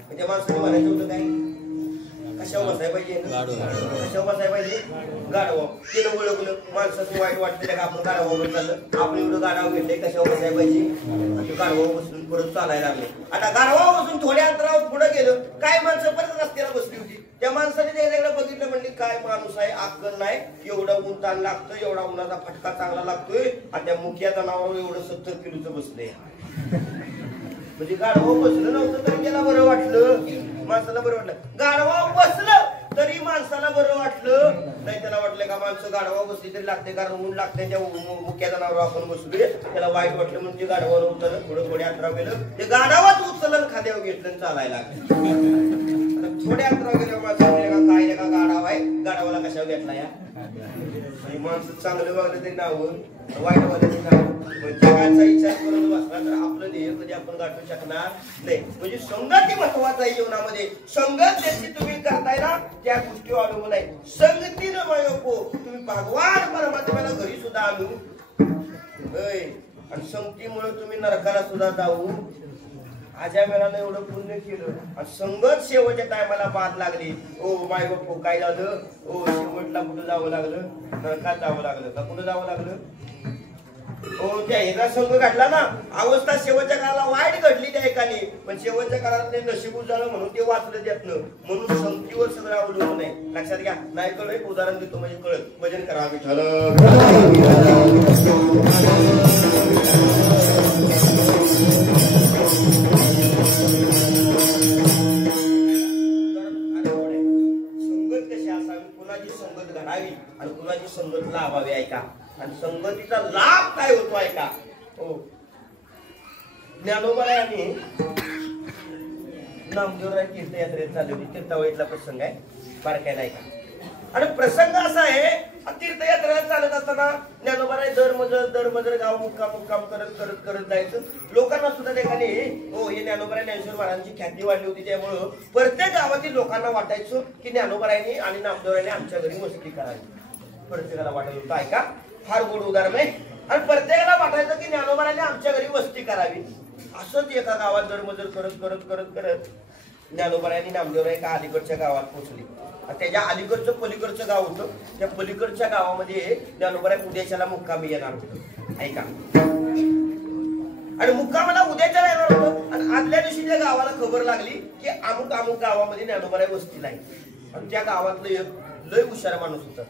म्हणजे माणसाने म्हणायचं होतं काय कशावर बसाय पाहिजे गाढवा. त्यानं ओळखलं माणसाचं वाईट वाटतं का आपण गाढवावर चाललं आपण एवढं गाढव घेतलंय कशावर बसाय पाहिजे. गाढवावर बसून परत चालायला लागले. आता गाढवावर बसून थोड्या अंतरावर पुढे गेलं काय माणसं परत रस्त्याला बसली होती. त्या माणसाने त्याच्याकडे बघितलं, म्हणली काय माणूस आहे, अक्कल नाही, एवढं ऊन ताण लागतं, एवढा उन्हाचा फटका चांगला लागतोय आणि त्या मुख्या जनावरावर एवढं 70 किलोचं बसलंय. म्हणजे गाढवा बसलं नव्हतं तरी त्याला बरं वाटलं, माणसाला बरं वाटलं. गाढवा बसलं तरी माणसाला बरं वाटलं नाही. त्याला वाटलं का माणसं गाढवा बसली तरी लागते, कारण ऊन लागते, त्या मुख्या जनावर आपण बसलोय, त्याला वाईट वाटलं म्हणून ते गाढवाला उचललं, थोडं थोडे अंतराव गेलं, ते गाढवाच उचललं खाद्यावर घेतलं चालायला लागलं. थोड्या अंतराव गेल्यावर माणसं काय का गाढव आहे, गाढवाला कशावर घेतला या. आणि माणसं चांगलं वागलं तरी नाव, वाईट वागलं तरी नाव. जगाचा विचार करून बसला तर आपलं ध्येय कधी आपण गाठू शकणार नाही. म्हणजे संगती महत्वाचा आहे जीवनामध्ये. संगत ज्याची तुम्ही करताय ना त्या गोष्टी अवलंबून आहे. संगतीनं मयोको, तुम्ही भगवान परमात्म्याला घरी सुद्धा आणू आणि संगतीमुळे तुम्ही नरकाला सुद्धा जाऊ. आज्या वेळानं एवढं पुण्य केलं आणि संगत शेवटच्या टायमाला बाद लागली. ओ माय बापू काय झालं, ओ शेवटला कुठं जावं लागलं, नरकात जावं लागलं का, कुठं जावं लागलं. हो त्या हिरा संघ घडला ना, अवस्था शेवटच्या काळाला वाईट घडली त्या एकाने, पण शेवटच्या काळात ते नशीब उजाळलं म्हणून ते वाचलं त्यातनं. म्हणून संगतीवर सगळं अवलंबून आहे. लक्षात घ्या. नाही कळलं एक उदाहरण देतो म्हणजे कळत. भजन करा विठ्ठल. संगत कशी असावी, कुणाची संगत घडावी आणि कुणाची संगत लावावी ऐका. आणि संगतीचा लाभ काय होतो ऐका. हो ज्ञानोबारायांनी नामदेवराय तीर्थयात्रेत चालवली. तीर्थावळीतला प्रसंग आहे, बारकायला ऐका. आणि प्रसंग असा आहे, तीर्थयात्रेला चालत असताना ज्ञानोबाराय दर मजर गाव मुक्काम करत जायचं. लोकांना सुद्धा ठिकाणी हो हे ज्ञानोबाराय ज्ञानेश्वर महाराजांची ख्याती वाढली होती. त्यामुळं प्रत्येक गावातील लोकांना वाटायचं की ज्ञानोबारायांनी आणि नामदेवरायांनी आमच्या घरी वसती करावी. प्रत्येकाला वाटत होतं ऐका, फार गोड उदाहरण आहे. आणि प्रत्येकाला वाटायचं की ज्ञानोबारांनी आमच्या घरी वस्ती करावी. असंच एका गावात दरमजर करत ज्ञानोबारायांनी नामदेवराय एका अलीकडच्या गावात पोहोचली. त्याच्या अलीकडचं पलीकडचं गाव होतं. त्या पलीकडच्या गावामध्ये ज्ञानोबाराय उद्याच्याला मुक्कामी येणार होतं ऐका. आणि मुक्कामाला उद्याच्याला येणार होतं. आणि आदल्या दिवशी त्या गावाला खबर लागली की अमुक गावामध्ये ज्ञानोबाराय वस्तीला आहे. आणि त्या गावातलं एक लय हुशार माणूस होता.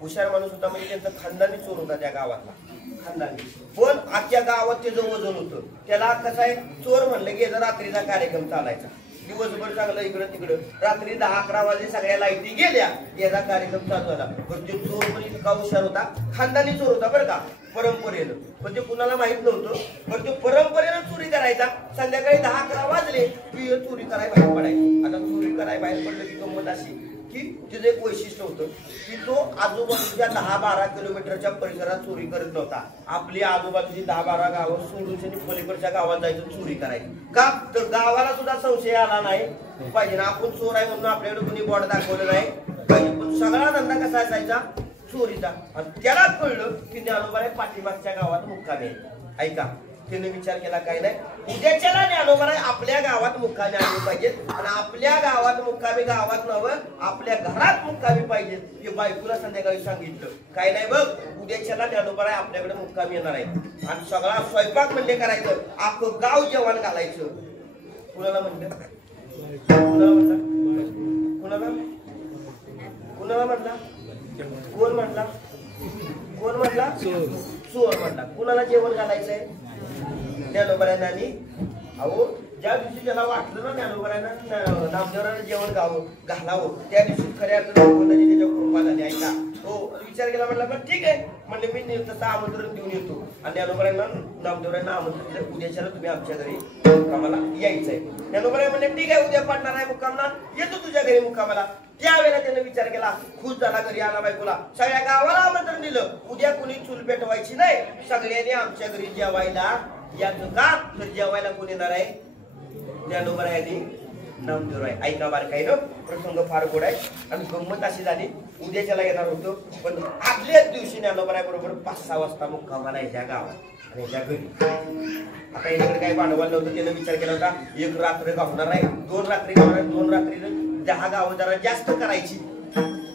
हुशार माणूस होता म्हणजे त्यांचा खानदानी चोर होता त्या गावातला, खानदानी. पण आजच्या गावात त्याचं वजन होतं. त्याला कसं आहे, चोर म्हणलं की रात्रीचा कार्यक्रम चालायचा. दिवसभर चांगलं इकडं तिकडं, रात्री 10-11 वाजले सगळ्या लाईटी गेल्या, याचा कार्यक्रम चालू झाला. पण ते चोर पण इतका हुशार होता, खानदानी चोर होता बरं का, परंपरेनं. पण ते कुणाला माहित नव्हतं. पण ते परंपरेनं चोरी करायचा. संध्याकाळी 10-11 वाजले की चोरी करायला बाहेर पडायची. आता चोरी करायला बाहेर पडलं की गंमत अशी की तिचं एक वैशिष्ट्य होतं की तो आजूबाजूच्या 10-12 किलोमीटरच्या परिसरात चोरी करत नव्हता. आपली आजूबाजूची 10-12 गावं सोडून त्यांनी पलीकडच्या गावात जायचं चोरी करायची. का तर गावाला सुद्धा संशय आला नाही पाहिजे ना, आपण चोर आहे म्हणून आपल्याकडे कोणी बोर्ड दाखवलं नाही पाहिजे. पण सगळा धंदा कसा असायचा, चोरीचा. आणि त्याला कळलं की ज्ञानोबाराय पाठीमागच्या गावात मुक्कामी आहे ऐका. त्याने विचार केला काय नाही, उद्याच्याला ज्ञानोबाराय आपल्या गावात मुक्कामी आले पाहिजेत. आणि आपल्या गावात मुक्कामी, गावात नव्हं आपल्या घरात मुक्कामी पाहिजेत. हे बायकोला संध्याकाळी सांगितलं. काय नाही बघ, उद्याच्याला ज्ञानोबाराय आपल्याकडे मुक्कामी येणार आहे. आणि सगळा स्वयंपाक म्हणजे करायचं, अख्खं गाव जेवण घालायचं. कुणाला म्हणलं, कुणाला म्हणला, कुणाला म्हणला, कोण म्हणला, कोण म्हणला, चोर म्हणला. कुणाला जेवण घालायचंय, ज्ञानोबारायांना. आणि अहो ज्या दिवशी त्याला वाटलं ना ज्ञानोबारायांना नामदेवरायांना जेवण घालावं, त्या दिवशी खऱ्या अर्थाने त्याच्या कृपा झाली ऐका. हो विचार केला, म्हटलं पण ठीक आहे म्हणजे मी तसं आमंत्रण देऊन येतो. आणि ज्ञानोबारायांना नामदेवरायांना आमंत्रण दिलं, उद्याच्याला तुम्ही आमच्या घरी मुक्कामाला यायचंय. ज्ञानोबाराय म्हणले ठीक आहे, उद्या पाडणार आहे मुक्कामला, येतो तुझ्या घरी मुक्कामाला. त्यावेळेला त्याने विचार केला, खुश झाला, घरी आला बायकोला. सगळ्या गावाला आमंत्रण दिलं, उद्या कुणी चूल पेटवायची नाही, सगळ्यांनी आमच्या घरी जेवायला याचं. का तर जेवायला कोण येणार आहे, ज्ञानोबारायांनी नामदेवराय. ऐका बारकाईनं प्रसंग फार गोड आहे. आणि गंमत अशी झाली, उद्याच्याला येणार होतो पण आदल्याच दिवशी ज्ञानोबाराय बरोबर 5-6 वाजता मुक्कामाला याच्या गावात आणि याच्या घरी. आता याच्याकडे काही भांडवल नव्हतं. त्यानं विचार केला होता, एक रात्र गावणार आहे, 2 रात्री गावणार, 2 रात्री 10 गावं जरा जास्त करायची.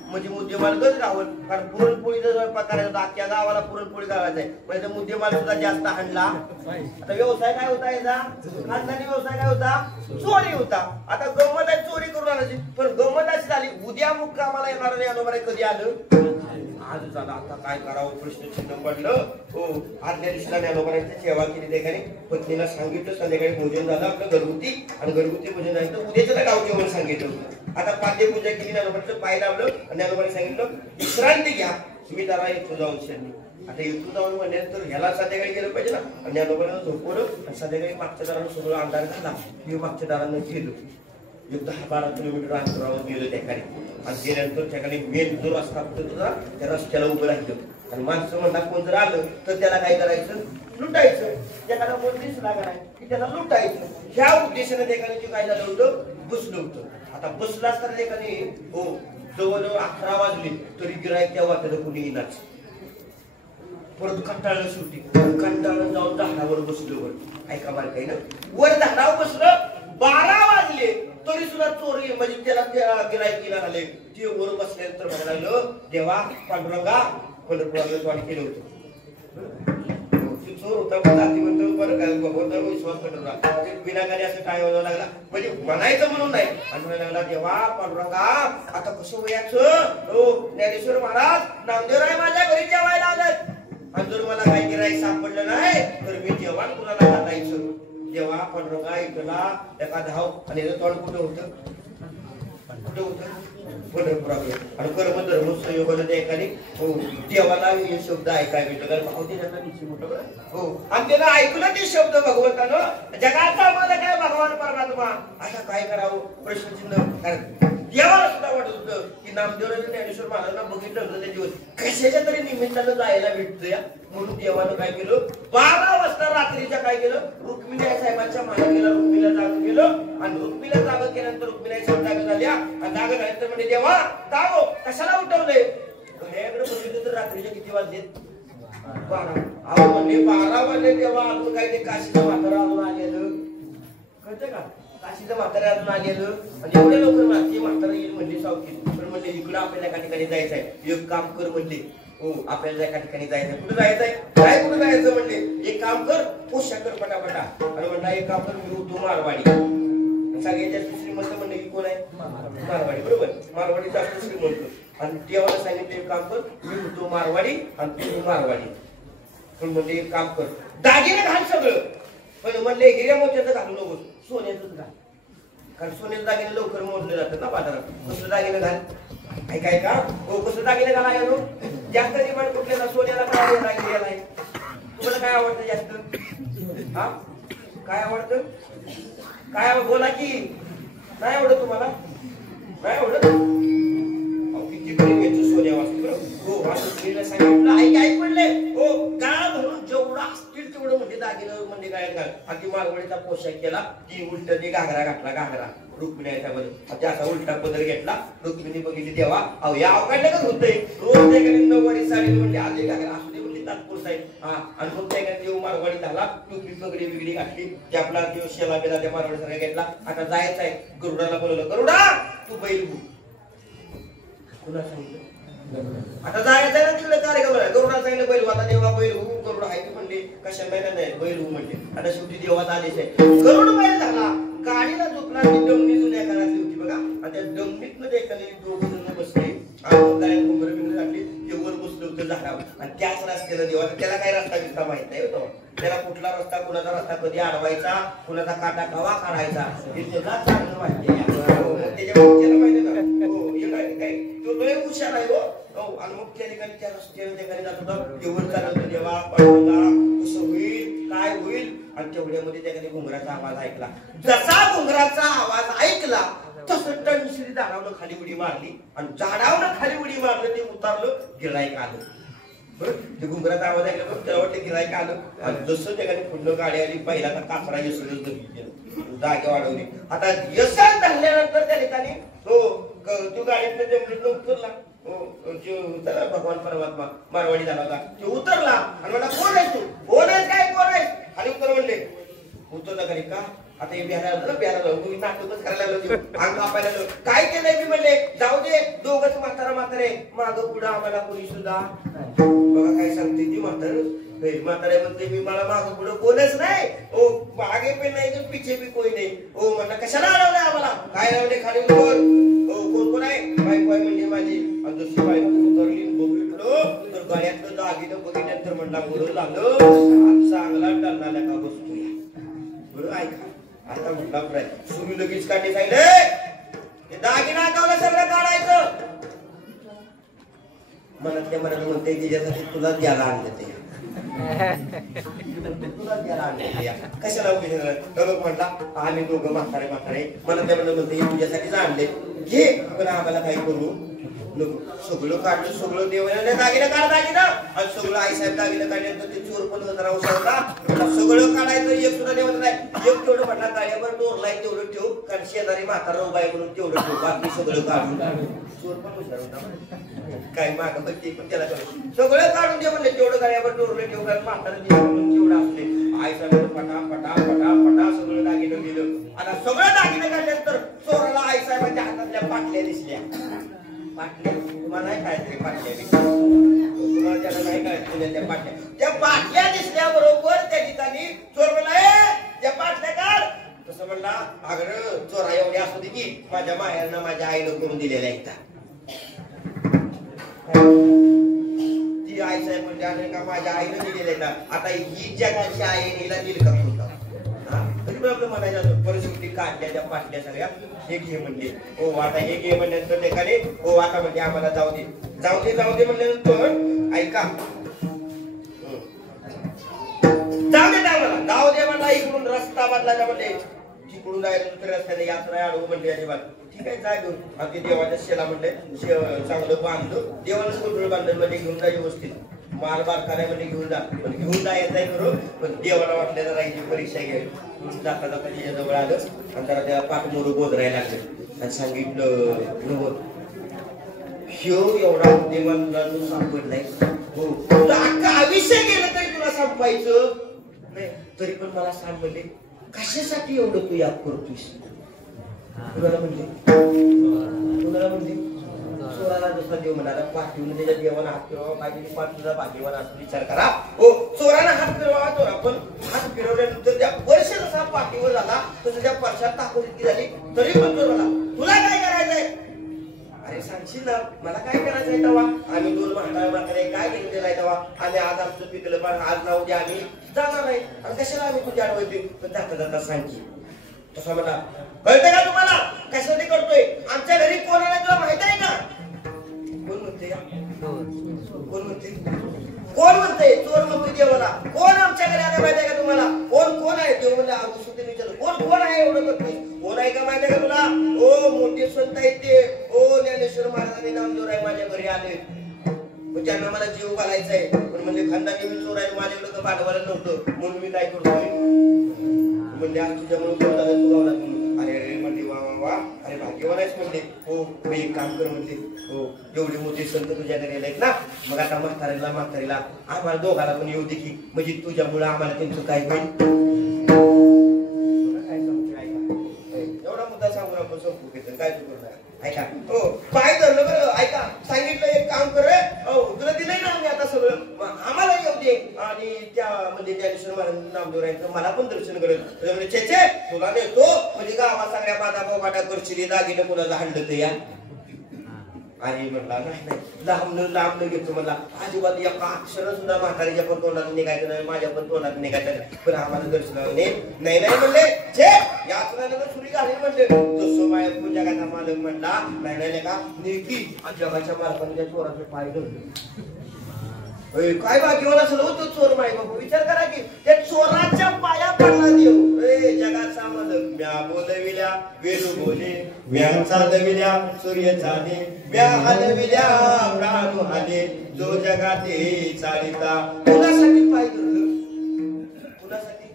म्हणजे मुद्देमाल गज गावल. कारण पुरणपोळीचा स्वयंपाक करायचा होता, अख्ख्या गावाला पुरणपोळी करायचा आहे. म्हणजे मुद्देमाल सुद्धा जास्त हाणला. आता व्यवसाय काय होता याचा? खानदानी व्यवसाय काय होता? चोरी होता. आता गंमत आहे चोरी करून आणायची. पण गंमत अशी झाली, उद्या मुक्कामाला येणार नाही कधी आलं? आज झालं. आता काय करावं प्रश्नचिन्ह पडलं. हो, आदल्या दिवशीला ज्ञानोबांची सेवा केली ठिकाणी पत्नीला सांगितलं संध्याकाळी भोजन झालं आपलं घरगुती, आणि घरगुती भोजन झालं तर उद्याच्या गाव जेवण सांगितलं होतं. आता पाद्यपूजा केली, ज्ञानोबांचं पाय लावलं आणि ज्ञानोबांनी सांगितलं विश्रांती घ्या, मी जरा येतो जाऊन शनी. आता येतो जाऊन म्हणल्यानंतर ह्याला संध्याकाळी गेलं पाहिजे ना. आणि ज्ञानोबांना झोपवलं आणि संध्याकाळी मागच्या दारानं सगळं अंधार झाला. मी मागच्या दारानं गेलो. एक 10-12 किलोमीटर अंतरावर गेलो त्या ठिकाणी. आणि गेल्यानंतर त्याकडे मेन जो रस्ता होता त्या रस्त्याला उभं राहिलं. आणि माणसं म्हणतात कोण जर आलं तर त्याला काय करायचं? लुटायचं. त्याला कोण दिसला का नाही की त्याला लुटायचं. ह्या उद्देशाने त्याकडे काय झालं होतं? बसलं होतं. आता बसला असताना त्याकडे हो जवळजवळ 11 वाजले तरी गिराईक त्या वाटेला कोणी येणार. परत कंटाळलं शेवटी. कंटाळलं जाऊन झाडावर बसलो. वर ऐका बार काही ना वर झाडावर बसलं. 12 वाजले तरी सुद्धा चोरी म्हणजे त्याला गिराईक येणार आले. ते वर बसल्यानंतर म्हणायला लागलं देवा पांडुरंगा पंढरपुराला स्वामी केलं होतं. चोर होता पण जाती म्हणतो बरं काय भगवंतावर विश्वास करतो. विनाकार्य असं काय व्हायला लागला म्हणजे म्हणायचं म्हणून नाही. आणि म्हणायला लागला देवा पांडुरंगा आता कसं वयाचं? हो ज्ञानेश्वर महाराज नामदेवराय माझ्या घरी जेवायला आलं. आणि जर मला काही गिराईक सापडलं नाही तर मी जेवण कुणाला घालायचं? जेव्हा पांडुरंगा इथला एका धाव आणि तोंड कुठं होतं? कुठं होतं? पंढरपुराकडे. आणि कर्म धर्म संयोगाने त्या एकाने हो देवाला हे शब्द ऐकायला भेटलं. भावते त्यांना निश्चित मोठं हो. आणि त्यानं ऐकलं ते शब्द भगवंतानं जगाचा मला काय भगवान परमात्मा. आता काय करावं प्रश्नचिन्ह. कारण देवाला सुद्धा वाटत होतं की नामदेवराज ज्ञानेश्वर महाराजांना बघितलं होतं त्या दिवस कशाच्या तरी निमित्तानं जायला भेटतोय. म्हणून देवानं काय केलं? 12 वाजता रात्रीच्या काय केलं? रुक्मिणी साहेबांच्या मागे गेला. रुक्मिणीला जाग केलं आणि रुक्मिणीला जाग केल्यानंतर रुक्मिणी साहेब जागा झाल्या. आणि जागा झाल्यानंतर म्हणजे देवा जाओ कशाला उठवलंय? घड्याकडे बघितलं तर रात्रीच्या किती वाजलेत? 12. अहो म्हणजे 12 वाजले तेव्हा अजून काय ते काशीचं म्हातारा अजून आलेलं कळतं का? काशीचं म्हातारा अजून आलेलं आणि एवढ्या लवकर माझी म्हातारा येईल म्हणले सावकी. पण म्हणले इकडं आपल्याला एका ठिकाणी जायचंय. एक काम कर म्हणले. हो आपल्याला एका ठिकाणी जायचंय. कुठं जायचंय? काय कुठं जायचं म्हणले? एक काम कर पोशाख कर पटापटा. आणि म्हणला एक काम कर मी होतो मारवाडी. सगळ्यात श्रीमंत म्हणले की कोण आहे? मारवाडी. बरोबर मारवाडी जास्त श्रीमंत. आणि देवाला सांगितलं एक काम कर मी होतो मारवाडी आणि तू मारवाडी. पण म्हणजे एक काम कर दागिने घाल सगळं. पण म्हणले हिऱ्या मोत्याचं घालू नको सोन्याचंच घाल. कारण सोन्याचे दागिने लवकर मोडले जातात ना बाजारात. कसं दागिने घाल? ऐकाय का? हो कसं दागिने घाला यानो? जास्त डिमांड कुठल्या सोन्याला काय दागिने आहे? तुम्हाला काय आवडतं जास्त? हा काय आवडतं? काय बोला की नाही आवडत तुम्हाला? नाही आवडत? किती प्रेम याचं सोन्या वाजते बरं. हो असं सांगितलं ऐक म्हणले हो गाळ भरून जेवढं असतील तेवढं म्हणजे दागिनं म्हणजे काय घाल. आणि ती मारवाडीचा पोशाख केला. ती उलट ती घागरा घातला. घागरा रुक्मिणी याच्यामध्ये असा उलटा पदर घेतला. रुक्मिणी बघितली तेव्हा अहो या अवकाडलं का होतंय रोज त्याकडे 9वारी साडी म्हणजे आले घागरा असू दे म्हणजे तात्पुरत आहे. हा आणि मग त्याकडे देव मारवाडी झाला. टोपी पगडी बिगडी घातली. ते आपला देव शेला बेला त्या मारवाडी सारखा घेतला. आता जायचं आहे. गरुडाला बोलवलं गरुडा तू बैल भू. कुणा सांगितलं? आता जायचं ना तिकडे कार्यक्रम आहे. गरुडा सांगितलं बैल आता देवा बैल होऊ. गरुड आहे की म्हणले कशा महिन्यात नाही बैल होऊ म्हणले. आता शेवटी देवाचा आदेश आहे. गरुड बैल झाला. गाडीला झोपला. ती डमणी जुन्या काळातली होती बघा. आणि त्या डमणीत मध्ये एखादी 2 जण बसले. आणि घुंगर बिंगर घातली. ते वर बसलं होतं झाडावर. आणि त्याच रस्त्याला देवा त्याला काही रस्ता बिस्ता माहित नाही होता. त्याला कुठला रस्ता कुणाचा रस्ता कधी अडवायचा कुणाचा काटा कवा काढायचा हे त्याला चांगलं माहिती आहे. त्याच्यामुळे त्याला माहिती ना हो हे काय तो लय हुशार आहे हो. आणि मग त्या ठिकाणी त्या रस्त्याने ठिकाणी जात होता. तेवढं चालत देवा पांडुरंगा कसं होईल काय होईल. आणि तेवढ्यामध्ये त्या ठिकाणी घुंगराचा आवाज ऐकला. जसा घुंगराचा आवाज ऐकला तसं टणशिरी झाडावनं खाली उडी मारली. आणि झाडावनं खाली उडी मारलं ते उतारलं. गिराईक आलं. बरं ते घुंगराचा आवाज ऐकला पण त्याला वाटतं गिराईक आलं. आणि जसं त्या ठिकाणी पुढलं गाडी आली पहिला कासरा यसच जागे वाढवली. आता यशात धरल्यानंतर त्या ठिकाणी हो तो गाडीतनं जमिनीतनं उतरला. त्याला भगवान परमात्मा मारवाडी झाला होता. तो उतरला आणि म्हणला कोण आहेस तू? कोण आहेस काय कोण आहेस? खाली उतर म्हणले. उतरला घरी का आता हे बिहारा तुम्ही नाटकच करायला लागलो अंग कापायला लागलो काय केलंय मी म्हणले जाऊ दे दोघच म्हातारे मागं पुढं आम्हाला कोणी सुद्धा बघा काय सांगते ती म्हातारे म्हणते मी मला मागं पुढं कोणच नाही ओ मागे पण नाही तर पिछे बी कोणी नाही ओ म्हणलं कशाला लावलंय आम्हाला काय लावले खाली कोण आहे बायको आहे म्हणजे माझी आणि दुसरी बायको उतरली बघितलो तर गळ्यातलं दागिनं बघितल्यानंतर म्हणला बोलून लागलं चांगला टरणाला का बसतोय बरोबर ऐका आता म्हटला फ्राय सुरू लगेच काढणे सांगितले दागिना आठवलं सगळं काढायचं मनातल्या मनात म्हणते त्याच्यासाठी तुलाच द्यायला आणलं ते तुलाच द्यायला आणलं कशाला उभी म्हटला आम्ही दोघं म्हातारे मनातल्या मनात म्हणते तुझ्यासाठीच आणले घे पण आम्हाला काही करू सगळं काढलं सगळं देवाने दागिनं काढ दागिनं आणि सगळं आईसाहेब दागिनं काढल्यानंतर ते चोर पण जरा होता सगळं काढायचं एक सुद्धा देवत नाही एक तेवढं म्हणला गाड्यावर डोरलाय तेवढं ठेव कारण शेजारी म्हातारा उभा आहे म्हणून तेवढं ठेव बाकी सगळं काढून चोर पण हुशार होता काही मागं पण ते पण त्याला सगळं काढून दे म्हणले तेवढं गाड्यावर डोरलं ठेव कारण म्हातारा म्हणून तेवढं असले आईसाहेब पटा सगळं दागिनं दिलं आता सगळं दागिनं काढल्यानंतर चोराला आईसाहेबांच्या हातातल्या पाटल्या दिसल्या पाटल्या तुम्हाला नाही काहीतरी पाटल्या तुम्हाला त्याला नाही काय त्या पाटल्या त्या पाटल्या दिसल्या बरोबर त्या ठिकाणी चोर म्हणला त्या पाटल्या काढ तसं म्हणला अगं चोरा एवढी असू दे की माझ्या माहेरनं माझ्या आईनं करून दिलेल्या एकदा ती आई साहेब म्हणजे का माझ्या आईनं दिलेल्या एकदा आता ही जगाची आई हिला दिल का म्हणता आपलं म्हणायचं परिस्थिती काढल्या त्या पाटल्या सगळ्या हे घे म्हणले हो आता हे घे म्हणल्यानंतर एखादे हो आता म्हणजे आम्हाला जाऊ दे म्हणल्यानंतर ऐका जाऊ दे म्हणला इकडून रस्ता बदलायचा म्हणले तिकडून जायचं दुसऱ्या रस्त्याने यात्रा अडवू म्हणले अजिबात ठीक आहे जाय घेऊन अगदी देवाच्या शेला म्हणले चांगलं बांधलं देवाला सगळं बांधलं म्हणजे घेऊन जाय व्यवस्थित माल बार करायमध्ये घेऊन जा पण घेऊन जायचं करू पण देवाला वाटल्या जरा याची परीक्षा घ्यावी जाता त्याच्या जवळ आलं आणि जरा त्याला पाठमोरू बोधरायला लागलं आणि सांगितलं ह्यो एवढा देवाला तू सापडलाय हो तुला अख्खा आयुष्य गेलं तरी तुला संपायचं नाही तरी पण मला सांग म्हणजे कशासाठी एवढं तू याद करतोस कुणाला म्हणजे चोराला जसा देव म्हणाला पाठवून त्याच्या देवाला हात फिरवा पाहिजे पाठवून भाग्यवान असं विचार करा हो चोराला हात फिरवा चोरा पण हात फिरवल्यानंतर त्या वर्ष जसा पाठीवर झाला तसं त्या परशात ताकद इतकी झाली तरी पण चोराला तुला काय करायचंय अरे सांगशील ना मला काय करायचंय तेव्हा आम्ही दोन म्हातारे काय घेऊन दिलाय तेव्हा आम्ही आज आमचं पिकलं पण आज ना उद्या आम्ही जाणार नाही आणि कशाला आम्ही तुझ्या अडवते पण जाता सांगची तसं मला कळतंय का तुम्हाला कशासाठी करतोय आमच्या घरी कोण आहे तुला माहित आहे का कोण म्हणते चोर म्हणते देवाला कोण आमच्या घरी आले माहिती आहे का तुम्हाला कोण आहे देव म्हणजे अगोदर विचारलं कोण आहे एवढं करतोय कोण आहे का माहिती आहे का तुला ओ मोठे संत आहेत ते ओ ज्ञानेश्वर महाराजांनी नामदेवराय माझ्या घरी आले त्यांना मला जीव घालायचा आहे पण म्हणजे खानदानी मी चोर आहे माझ्याकडे तर पाठवायला नव्हतं म्हणून मी काय करतोय म्हणजे आज तुझ्यामुळे तू गावला अरे अरे म्हणते वा अरे भाग्यवान आहेस म्हणते हो मी एक काम कर म्हणते हो एवढे मोठे संत तुझ्या घरी आलेत ना मग आता म्हातारीला आम्हाला दोघाला पण येऊ दे की म्हणजे तुझ्यामुळे आम्हाला त्यांचं काय होईल एवढा मुद्दा सांगून आपण संपू घेतो काय तू करणार ऐका हो पाय धरलं बरं ऐका सांगितलं एक काम कर हो तुला दिलंय ना आम्ही आता सगळं आम्हाला येऊ दे आणि त्या म्हणजे ज्ञानेश्वर महाराज नामदेवरायांचं मला पण दर्शन करेल म्हणजे चेचे तुला नेतो म्हणजे गावा सगळ्या बाधा बोबाटा करशील दागिनं कुणाला हाणलं तर या आणि म्हणला नाही लांबनं घेतो म्हणला अजिबात एका अक्षर सुद्धा म्हातारीच्या पण तोंडात निघायचं नाही माझ्या पण तोंडात निघायचं नाही पण आम्हाला दर्शनाने नाही म्हणले छे याच सुरी घाली म्हणले तसं माझ्या जगाचा मालक म्हणला नाही का नेकी आणि जगाच्या मालकाने त्या चोराचे पाय धरले काय भाग्यवान असलं होतं चोर माय बाबू विचार करा की त्या चोराच्या पाया पडला देव जगाचा मालक म्या बोलविल्या वेणू बोले म्या चालविल्या सूर्य चाले म्या हलविल्या प्राण हाले जो जगाते चालिता कुणासाठी पाय धरलं कुणासाठी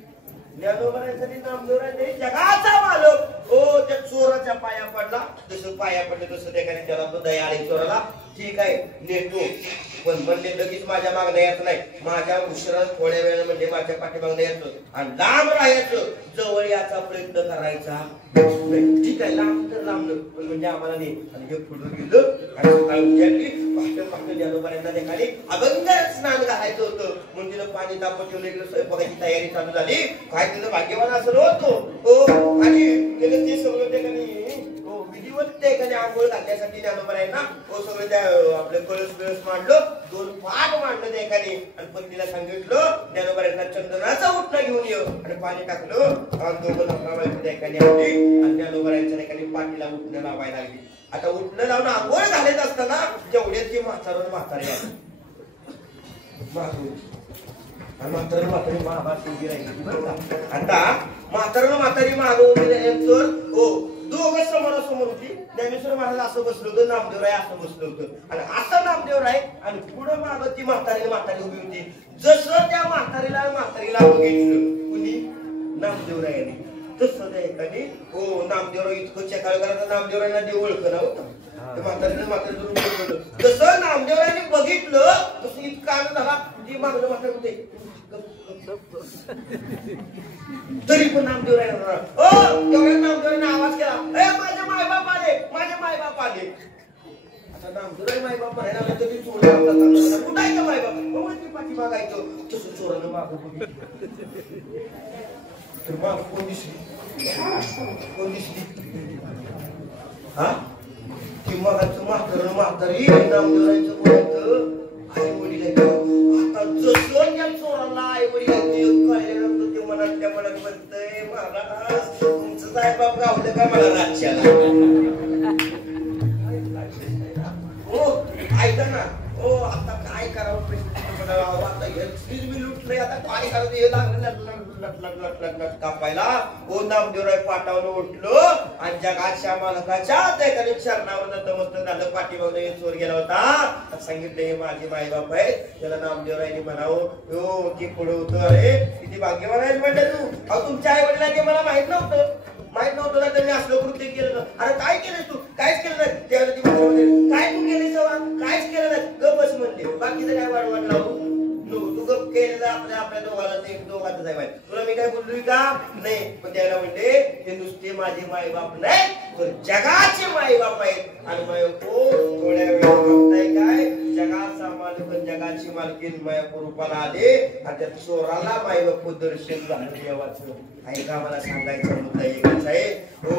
ज्ञानोबासाठी नामदेवराय जगाचा मालक ओ त्या चोराचा ज्ञानोबाच्या पाया पडला, जसं पाया पडलं तसं त्याने त्याला तो दयाळी चोराला ठीक आहे नेतो, पण म्हणले लगेच माझ्या मागणं यायचं नाही, माझ्या उशिरा थोड्या वेळ म्हणजे माझ्या पाठीमागणं यायचं आणि लांब राहायचं, जवळ याचा प्रयत्न करायचा ठीक आहे, लांब तर लांबलं पण म्हणजे आम्हाला नाही. आणि हे पुढे गेलं आणि सकाळी उजाडली, पहाटे पहाटे ज्ञानोबाऱ्यांना देखाली अभंग स्नान घालायचं होतं म्हणून तिनं पाणी तापत ठेवलं, इकडे स्वयंपाकाची तयारी चालू झाली. काय तिनं भाग्यवान असं होतो हो, आणि त्यानं ते सगळं ते विधिवत ते एखाद्या आंघोळ घालण्यासाठी ज्ञानोबाऱ्यांना हो सगळं त्या आपलं कळस मांडलं, 2 पाट मांडलं त्या एकाने आणि पत्नीला सांगितलं ज्ञानोबाऱ्यांना चंदनाचा उठणं घेऊन ये आणि पाणी टाकलं आणि दोघं नवरा बायको त्या एकाने आली आणि ज्ञानोबाऱ्यांच्या एकाने पाठीला उठणं लावायला लागली. आता उठणं लावून आंघोळ घालत असताना तेवढ्यात ती म्हातारी आली म्हातारी महाभारत उभी राहिली बरं का. आता म्हातारी मागं उभी राहिल्यानंतर हो दोघं समोरासमोर होती. ज्ञानेश्वर महाराज असं बसलो होतं, नामदेवराय असं बसलो होतं आणि असं नामदेवराय आणि पुढं मागं ती म्हातारी उभी होती. जसं त्या म्हातारीला बघितलं कुणी नामदेवरायाने, तसं त्या एकाने हो नामदेवराय इतकं चेकाळ करायचं, नामदेवरायला देव ओळखलं होतं म्हातारी तसं नामदेवरायाने बघितलं तसं इतका आनंद झाला. ती मागणं म्हातारी होते तरी पण नामदेवराय तेवढ्या नामदेवराने आवाज केला, माझे मायबाप आले. आता नामदेवराय मायबाप म्हणायला लागला तरी चोर कुठायचं मायबाप ती पाठी मागायचं. तसं चोरानं मागं बघितलं तर माग कोण दिसली हा ती मगाचं म्हातारी नामदेवरायचं बोलायचं आई वडील. आता जसं त्या चोराला आई वडील कळल्यानंतर ते मनातल्या मनात म्हणतंय महाराज तुमचं साहेबाब गावलं का मला राज्याला हो ऐका ना हो. आता काय करावं आता मी लुटलंय, आता काय करावं हे लागलं कापायला. हो नामदेवराय पाटावर उठलो आणि जगाच्या मालकाच्या त्या शरणावर नतमस्तक झालं. पाठीमागून चोर गेला होता, सांगितलं माझे मायबाप आहेत, त्याला नामदेवरायने म्हणावं हो की पुढे होतं अरे किती भाग्यवान आहे म्हणलं तू. अहो तुमच्या आई वडिलांनी मला माहित नव्हतं ना त्यांनी असलं कृत्य केलं. अरे काय केलं तू, काहीच केलं नाही. त्यावेळेला ती म्हणते काय तू केले सवा, काहीच केलं नाही, गप बस म्हणते, बाकीचं काय वाढवत लावू तू गप केलेलं आपल्या दोघांचं आहे. तुला मी काय बोललोय का नाही, पण त्याला म्हणते हे नुसते माझे मायबाप नाही तर जगाचे मायबाप आहेत. आणि थोड्या वेळ बघताय काय जगाचा मालक जगाची मालकीन मायापूर रूपाला आले आणि त्या चोराला मायबाप दर्शन झालं देवाचं. ऐका मला सांगायचा मुद्दा एकच आहे हो,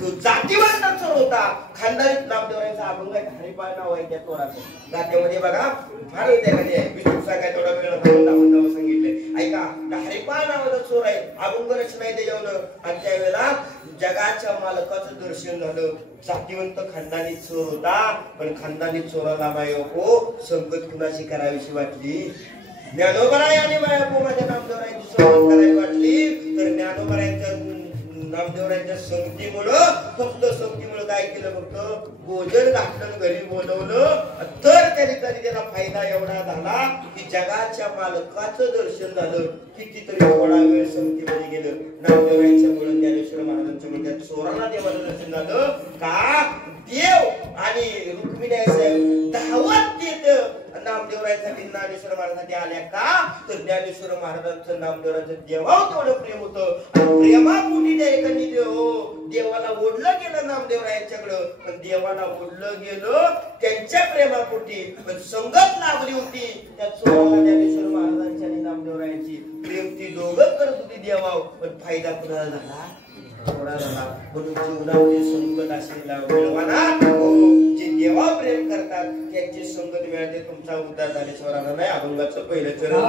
तो जातीवरचा चोर होता. खानदारीत नामदेवरायांचा अभंग आहे, हरिपाळ नाव आहे त्या चोराचं. गात्यामध्ये बघा फार त्यामध्ये विष्णू सांगाय तेवढा वेळ दाखवून सांगितलंय. ऐका हरिपाळ नावाचा चोर आहे, अभंग रचना आहे त्याच्यावर. आणि त्यावेळेला जगाच्या मालकाचं दर्शन झालं. जातीवंत खानदानी चोर होता, पण खानदानी चोराला मायको संगत कुणाशी करावीशी वाटली. ज्ञानोबराय आणि मायापो माझ्या नामदेवरायांची संगत करावी वाटली तर नामदेवरायांच्या संगतीमुळं फक्त संगतीमुळं काय केलं, फक्त भोजन घातलं, घरी बोलवलं. तर त्याला फायदा एवढा झाला की जगाच्या मालकाचं दर्शन झालं. कितीतरी थोडा वेळ संगतीमध्ये गेलं. नामदेवरायांच्या मुळे ज्ञानेश्वर महाराजांच्या म्हणजे चोराला देवाचं दर्शन झालं का देव आणि रुक्मिणी साहेब धावत येत नामदेवरायांसाठी ज्ञानेश्वर महाराजांसाठी आल्या का तर ज्ञानेश्वर महाराजांचं नामदेवरायांचं देवावर तेवढं प्रेम होतं. प्रेमापोटी त्या एकाने देवाला ओढलं गेलं नामदेवरायांच्याकडं, पण देवाला ओढलं गेलं त्यांच्या प्रेमापोटी, पण संगत लागली होती त्या चोराला ज्ञानेश्वर महाराजांची आणि नामदेवरायांची. प्रेम ती दोघं करत होती देवावर, पण फायदा कुणाला झाला, थोडा झाला. म्हणून जीवनामध्ये संगत असेल मिळवा ना जे देवा प्रेम करतात त्यांची संगत मिळते. तुमचा उद्धार ज्ञानेश्वराला नाही. अभंगाचं पहिलं चरण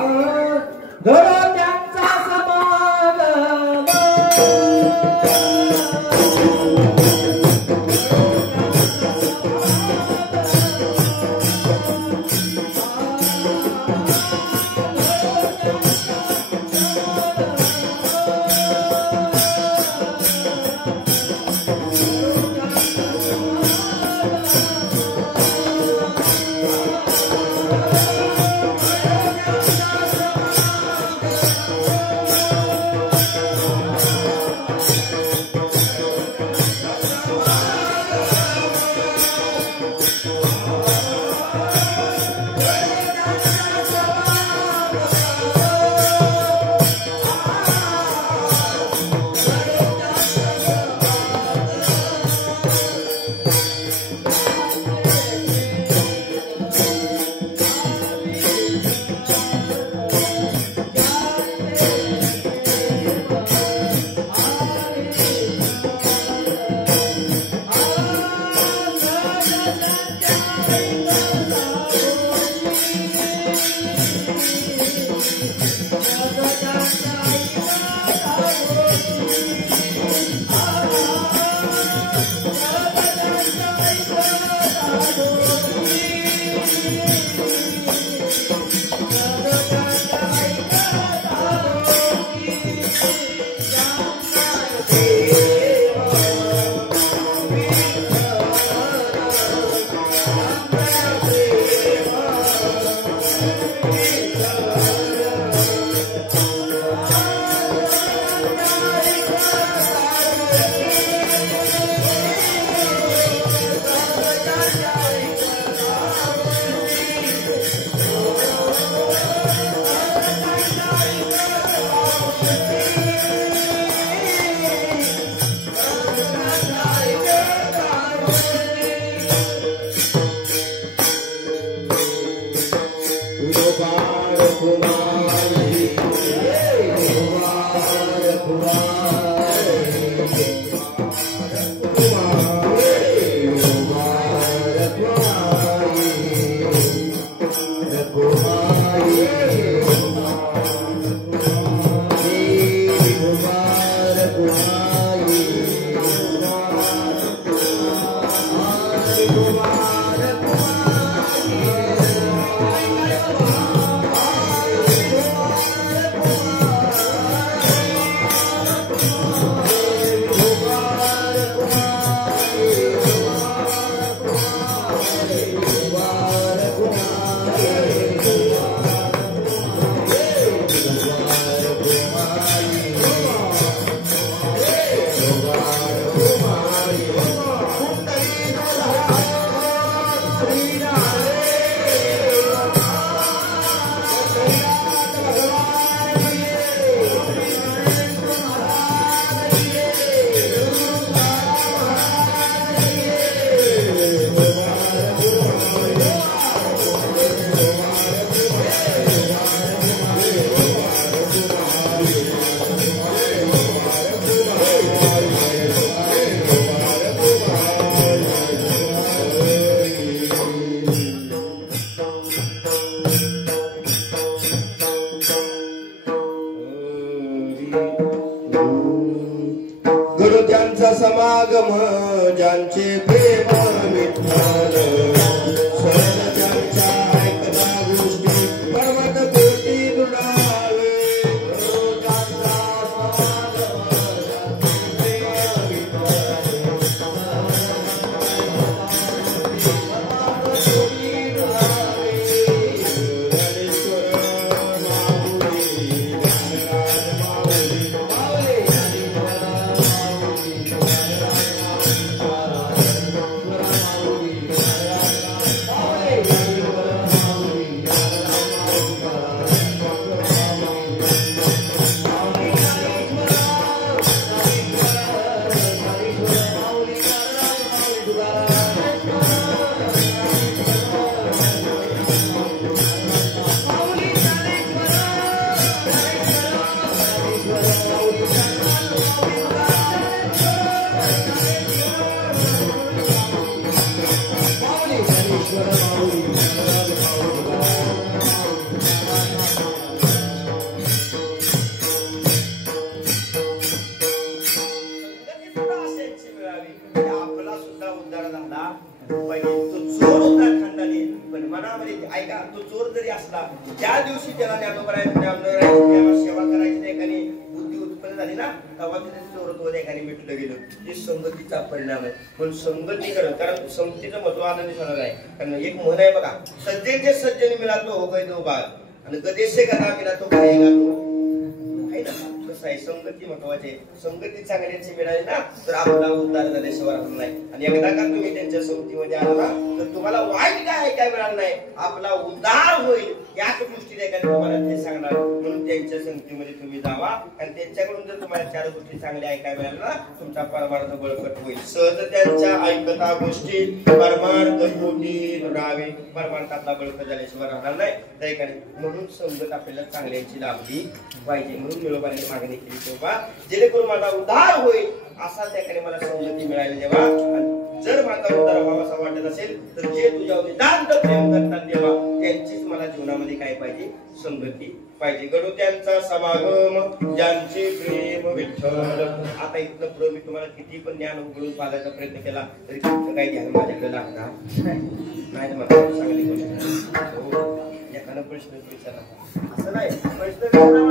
ज्यांचे प्रेम विठ्ठल सहज त्यांच्या ऐकता गोष्टी पर्वत कोटी दुरावे त्या दिवशी त्याला सेवा करायची एकाने बुद्धी उत्पन्न झाली ना तेव्हा चोरत्व एकाने मिटलं गेलं. हे संगतीचा परिणाम आहे. पण संगती करा कारण संगतीचं महत्व आनंदी होणार आहे. कारण एक म्हण आहे बघा, सज्जनचे सज्जन मिळातो हो गै तो बाग आणि गदेशे कथा मिळातो काय गातो आहे ना. कसं आहे संगती महत्वाची आहे. संगती चांगल्याची मिळाली ना तर आपला उद्धार झाल्याशिवाय राहणार नाही. आणि एकदा का तुम्ही त्यांच्या संगतीमध्ये आला ना तर तुम्हाला वाईट काय ऐकायला मिळालं नाही, आपला उद्धार होईल याच दृष्टीने तुम्हाला ते सांगणार. म्हणून त्यांच्या संगतीमध्ये तुम्ही जावा आणि त्यांच्याकडून जर तुम्हाला चार गोष्टी चांगल्या ऐकायला मिळाल्या ना तुमचा परमार्थ बळकट होईल. सहज त्यांच्या ऐकता गोष्टी परमार्थ कोटी दुरावे परमार्थातला बळकट झाल्याशिवाय राहणार नाही त्या ठिकाणी. म्हणून संगत आपल्याला चांगल्याची लाभली पाहिजे. म्हणून मिळवण्याची मागणी केली तेव्हा जेणेकरून माझा उद्धार होईल असा त्याकडे मला संगती मिळाली देवा. जर माझा उद्धार व्हावा असा वाटत असेल तर जे तुझ्यावर नितांत प्रेम करतात देवा त्यांचीच मला जीवनामध्ये काय पाहिजे संगती पाहिजे. गडू त्यांचा समागम ज्यांचे प्रेम विठ्ठल. आता इथलं पुढे मी तुम्हाला किती पण ज्ञान उघडून पाहायचा प्रयत्न केला तरी तुमचं काही ध्यान माझ्याकडे लागणार नाही. मला चांगली गोष्ट एखादा प्रश्न विचारा असं नाही. प्रश्न विचारा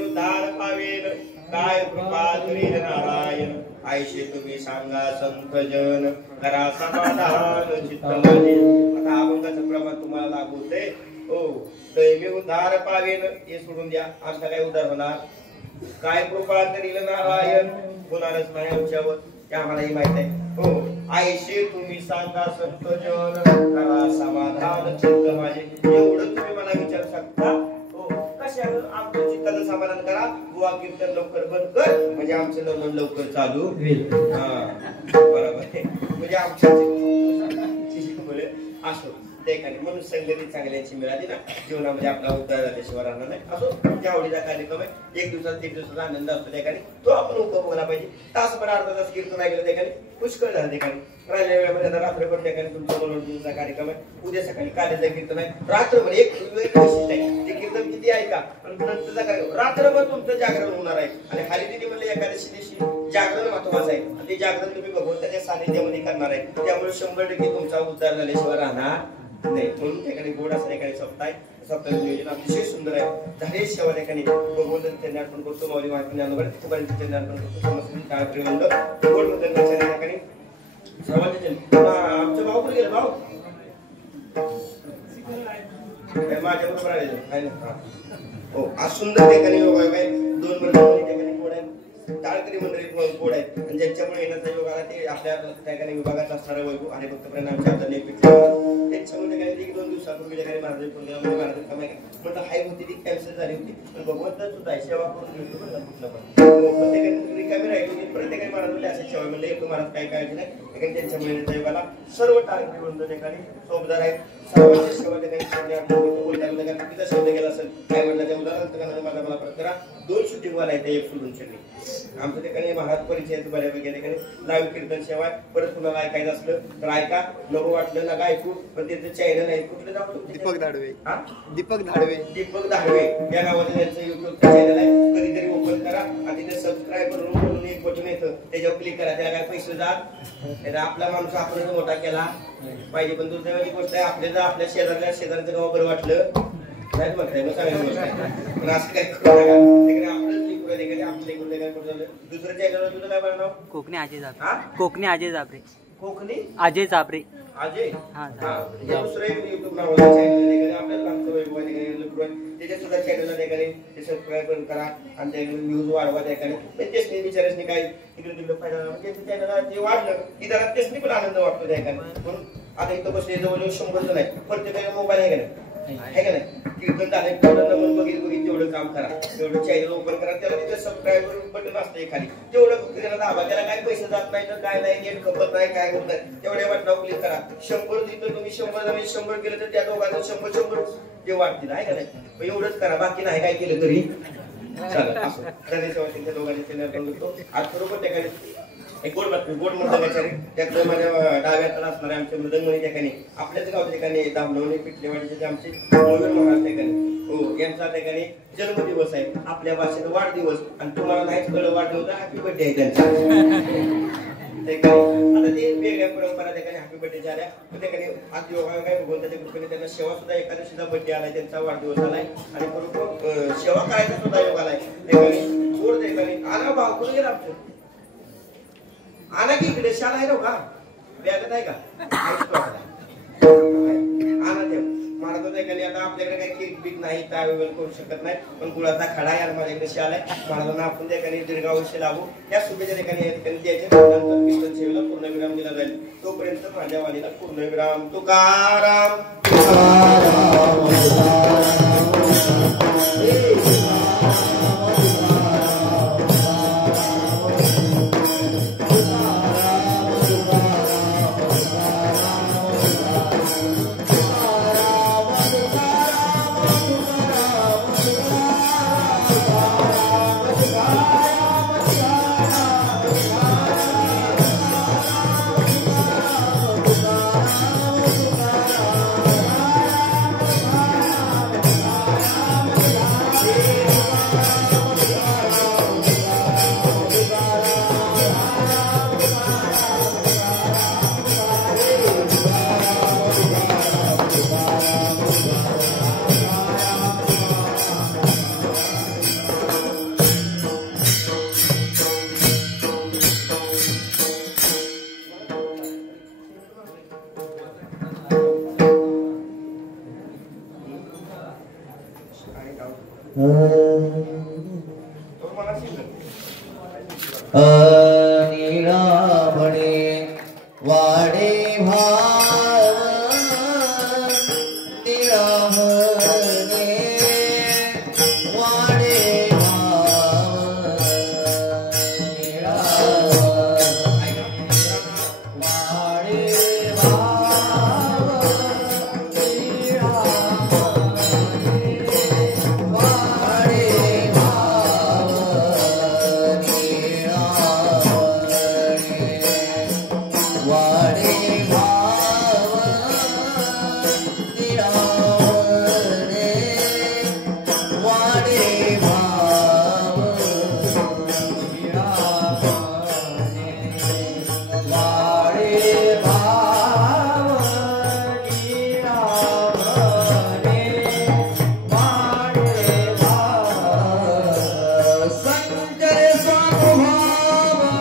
उद्धार पावेल काय कृपा करील नारायण आयशे तुम्ही सांगा संत जन करा समाधान चित्त माझे. आता अभंगाचं प्रमाण तुम्हाला लागू होते. हो दैवी उद्धार पावेल हे सोडून द्या. आमचा काय उद्धार होणार, काय कृपा करील नारायण होणारच नाही आमच्यावर ते आम्हालाही माहित आहे. हो आयशे तुम्ही सांगा संत जन करा समाधान चित्त माझे. एवढं तुम्ही मला विचारू शकता. आमचं चित्ताचं समाधान करा. बुवा कीर्तन लवकर बंद कर म्हणजे आमचं लग्न लवकर चालू होईल. बरोबर म्हणजे आमच्या असो ते काही. म्हणून संगती चांगल्याची मिळाली ना जीवनामध्ये आपला उद्धार झाल्याशिवाय राहणार नाही. असो तुमच्या आवडीचा कार्यक्रम आहे. एक दिवसाचा आनंद असतो त्या ठिकाणी तो आपण उपभोगला पाहिजे. तासभर अर्धा तास कीर्तन ऐकलं त्या ठिकाणी पुष्कळ झालं. त्या ठिकाणी राहिल्या वेळेमध्ये आता रात्रभर त्या ठिकाणी तुमचा मनोरंजनचा कार्यक्रम आहे. उद्या सकाळी काल्याचं कीर्तन आहे. रात्रभर एक वैशिष्ट्य आहे. ते कीर्तन किती ऐका पण नंतरचा कार्यक्रम रात्रभर तुमचं जागरण होणार आहे. आणि हरिदिनी म्हणले एकादशी दिवशी जागरण महत्वाचं आहे. आणि ते जागरण तुम्ही भगवंताच्या सानिध्यामध्ये करणार आहे. त्यामुळे 100% तुमचा उद्धार झाल्याशिवाय राहणार नाही. म्हणून त्याकडे गोड असं एखादी सप्ताह आहे. सप्ताहाचं नियोजन अतिशय सुंदर आहे. झाले सेवा ठिकाणी भगवंताचं त्यांनी अर्पण करतो. माऊली महात्म्य ज्ञानोबा त्यांनी अर्पण करतो. समस्त काय प्रेमंद गोड मुद्द्यांच्या ठिकाणी सर्वांचे आमचं भाऊ कुठे गेलं. भाऊ माझ्या बरोबर आहे ना. हो आज सुंदर ठिकाणी योग आहे. 2 मंडळी ठिकाणी गोड आहे. टाळकरी मंडळी गोड आहेत आणि ज्यांच्यामुळे येण्याचा योग आला ते आपल्या ठिकाणी विभागात असणारा वैभव आणि भक्तप्रेम आमच्या हातात त्यांच्यामुळे काही 1-2 दिवसापूर्वी ठिकाणी महाराज पुण्यामध्ये महाराज कमाई म्हटलं हाय होती ती कॅन्सल झाली होती. पण भगवंत सुद्धा सेवा करून घेतो बरं कुठलं पण प्रत्येकाने रिकामी राहिली होती. प्रत्येकाने महाराज म्हणजे असे सेवा म्हणले एक महाराज काय काळजी नाही. ठिकाणी त्यांच्यामुळे येण्याचा योगाला सर्व टाळकरी मंडळ ठिकाणी सोबदार आहेत. सर्वांच्या सेवा ठिकाणी किती शब्द गेला असेल काय म्हटलं त्या उदाहरण मला परत करा. 2 शूटिंग वाला आहे एक सोडून शनी आमच्या ठिकाणी महाराज परिचय बऱ्यापैकी ठिकाणी लाईव्ह कीर्तन सेवा परत कुणाला ऐकायचं असलं तर ऐका. नको वाटलं नका ऐकू. पण त्याचं चॅनल आहे कुठलं जाऊ दीपक धाडवे. दीपक धाडवे या नावाने त्यांचं युट्यूब चॅनल आहे. कधीतरी ओपन करा आणि तिथे सबस्क्राईब करून एक बटन येतं ते त्याच्यावर क्लिक करा, त्याला काय पैसे जात आपला माणूस आपण मोठा केला पाहिजे. पण दुर्दैवाची गोष्ट आहे, आपल्या शेजारचं गाव बरं वाटलं नाही म्हणताय मग चांगली गोष्ट आहे. पण असं काय करू नका, आपलंच लिखू देखा आपलं लिखून देखा. दुसरं चॅनल तुझं काय बनव? कोकणी अजय जाबरे. कोकणी अजय जाबरे. कोकणी अजय जाबरे. अजय हा दुसरं एक युट्यूब नावाचं चॅनल आपल्याला लागतं त्याच्या सुद्धा चॅनलला ते सबस्क्राईब करा आणि त्या व्ह्यूज वाढवा त्या तेच नाही विचारायचं काय तिकडे तिकडे फायदा म्हणजे चॅनल जे वाढलं की त्याला तेच पण आनंद वाटतो त्या म्हणून आता इथं बसले जवळ 100 जण आहे, प्रत्येकाला मोबाईल आहे का नाही, आहे का नाही, कीर्तन झालं तेवढं बघित तेवढं काम करा, तेवढं चॅनल ओपन करा, त्याला तिथं सबस्क्राईब बटन असतं खाली, तेवढं त्याला दाबा, त्याला काय पैसे जात नाही तर काय नाही, नेट खपत नाही काय होत नाही, तेवढ्या बटनावर क्लिक करा. 100 तिथं तुम्ही 100 जण 100 केलं तर त्या दोघांना 100 ते वाटतील, आहे का नाही. एवढंच करा, बाकी नाही काय केलं तरी चालेल. असं त्या दोघांनी चॅनल आज बरोबर त्या एक गोड मृदंगाचार्य त्यातलं माझ्या डाव्या हाताला असणारे आमचे मृदंगमणी ठिकाणी आपल्याच गावच्या ठिकाणी दामणवणी पिटलेवाडीचे आमचे महाराज ठिकाणी हो यांचा ठिकाणी जन्मदिवस आहे, आपल्या भाषेत वाढदिवस, आणि तुम्हाला नाहीच कळलं वाढदिवस हॅपी बर्थडे आहे त्यांचा. आता ते वेगळ्या परंपरा ठिकाणी हॅपी बर्थडे झाल्या, ठिकाणी आज योगा काय भगवंताच्या कृपेने त्यांना सेवा सुद्धा एकादशीचा बर्थडे आलाय, त्यांचा वाढदिवस आलाय आणि बरोबर सेवा करायचा सुद्धा योग आलाय. ठिकाणी गोड ठिकाणी आला भाव कुठे गेला आमचं आला की इकडे शाळा आहे ना का बॅगत आहे का आणा ते महाराज ठिकाणी. आता आपल्याकडे काही केक बीक नाही त्यावेळेला करू शकत नाही, पण गुळाचा खडा आहे आणि माझ्याकडे शाल आहे. महाराजांना आपण त्या ठिकाणी दीर्घायुष्य लाभू या शुभेच्छा ठिकाणी या ठिकाणी द्यायचे. नंतर कीर्तन सेवेला पूर्णविराम दिला जाईल, तोपर्यंत माझ्या वाणीला पूर्णविराम. तुकाराम वाडे भाव वाडे संजय स्वाभावा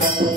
भाव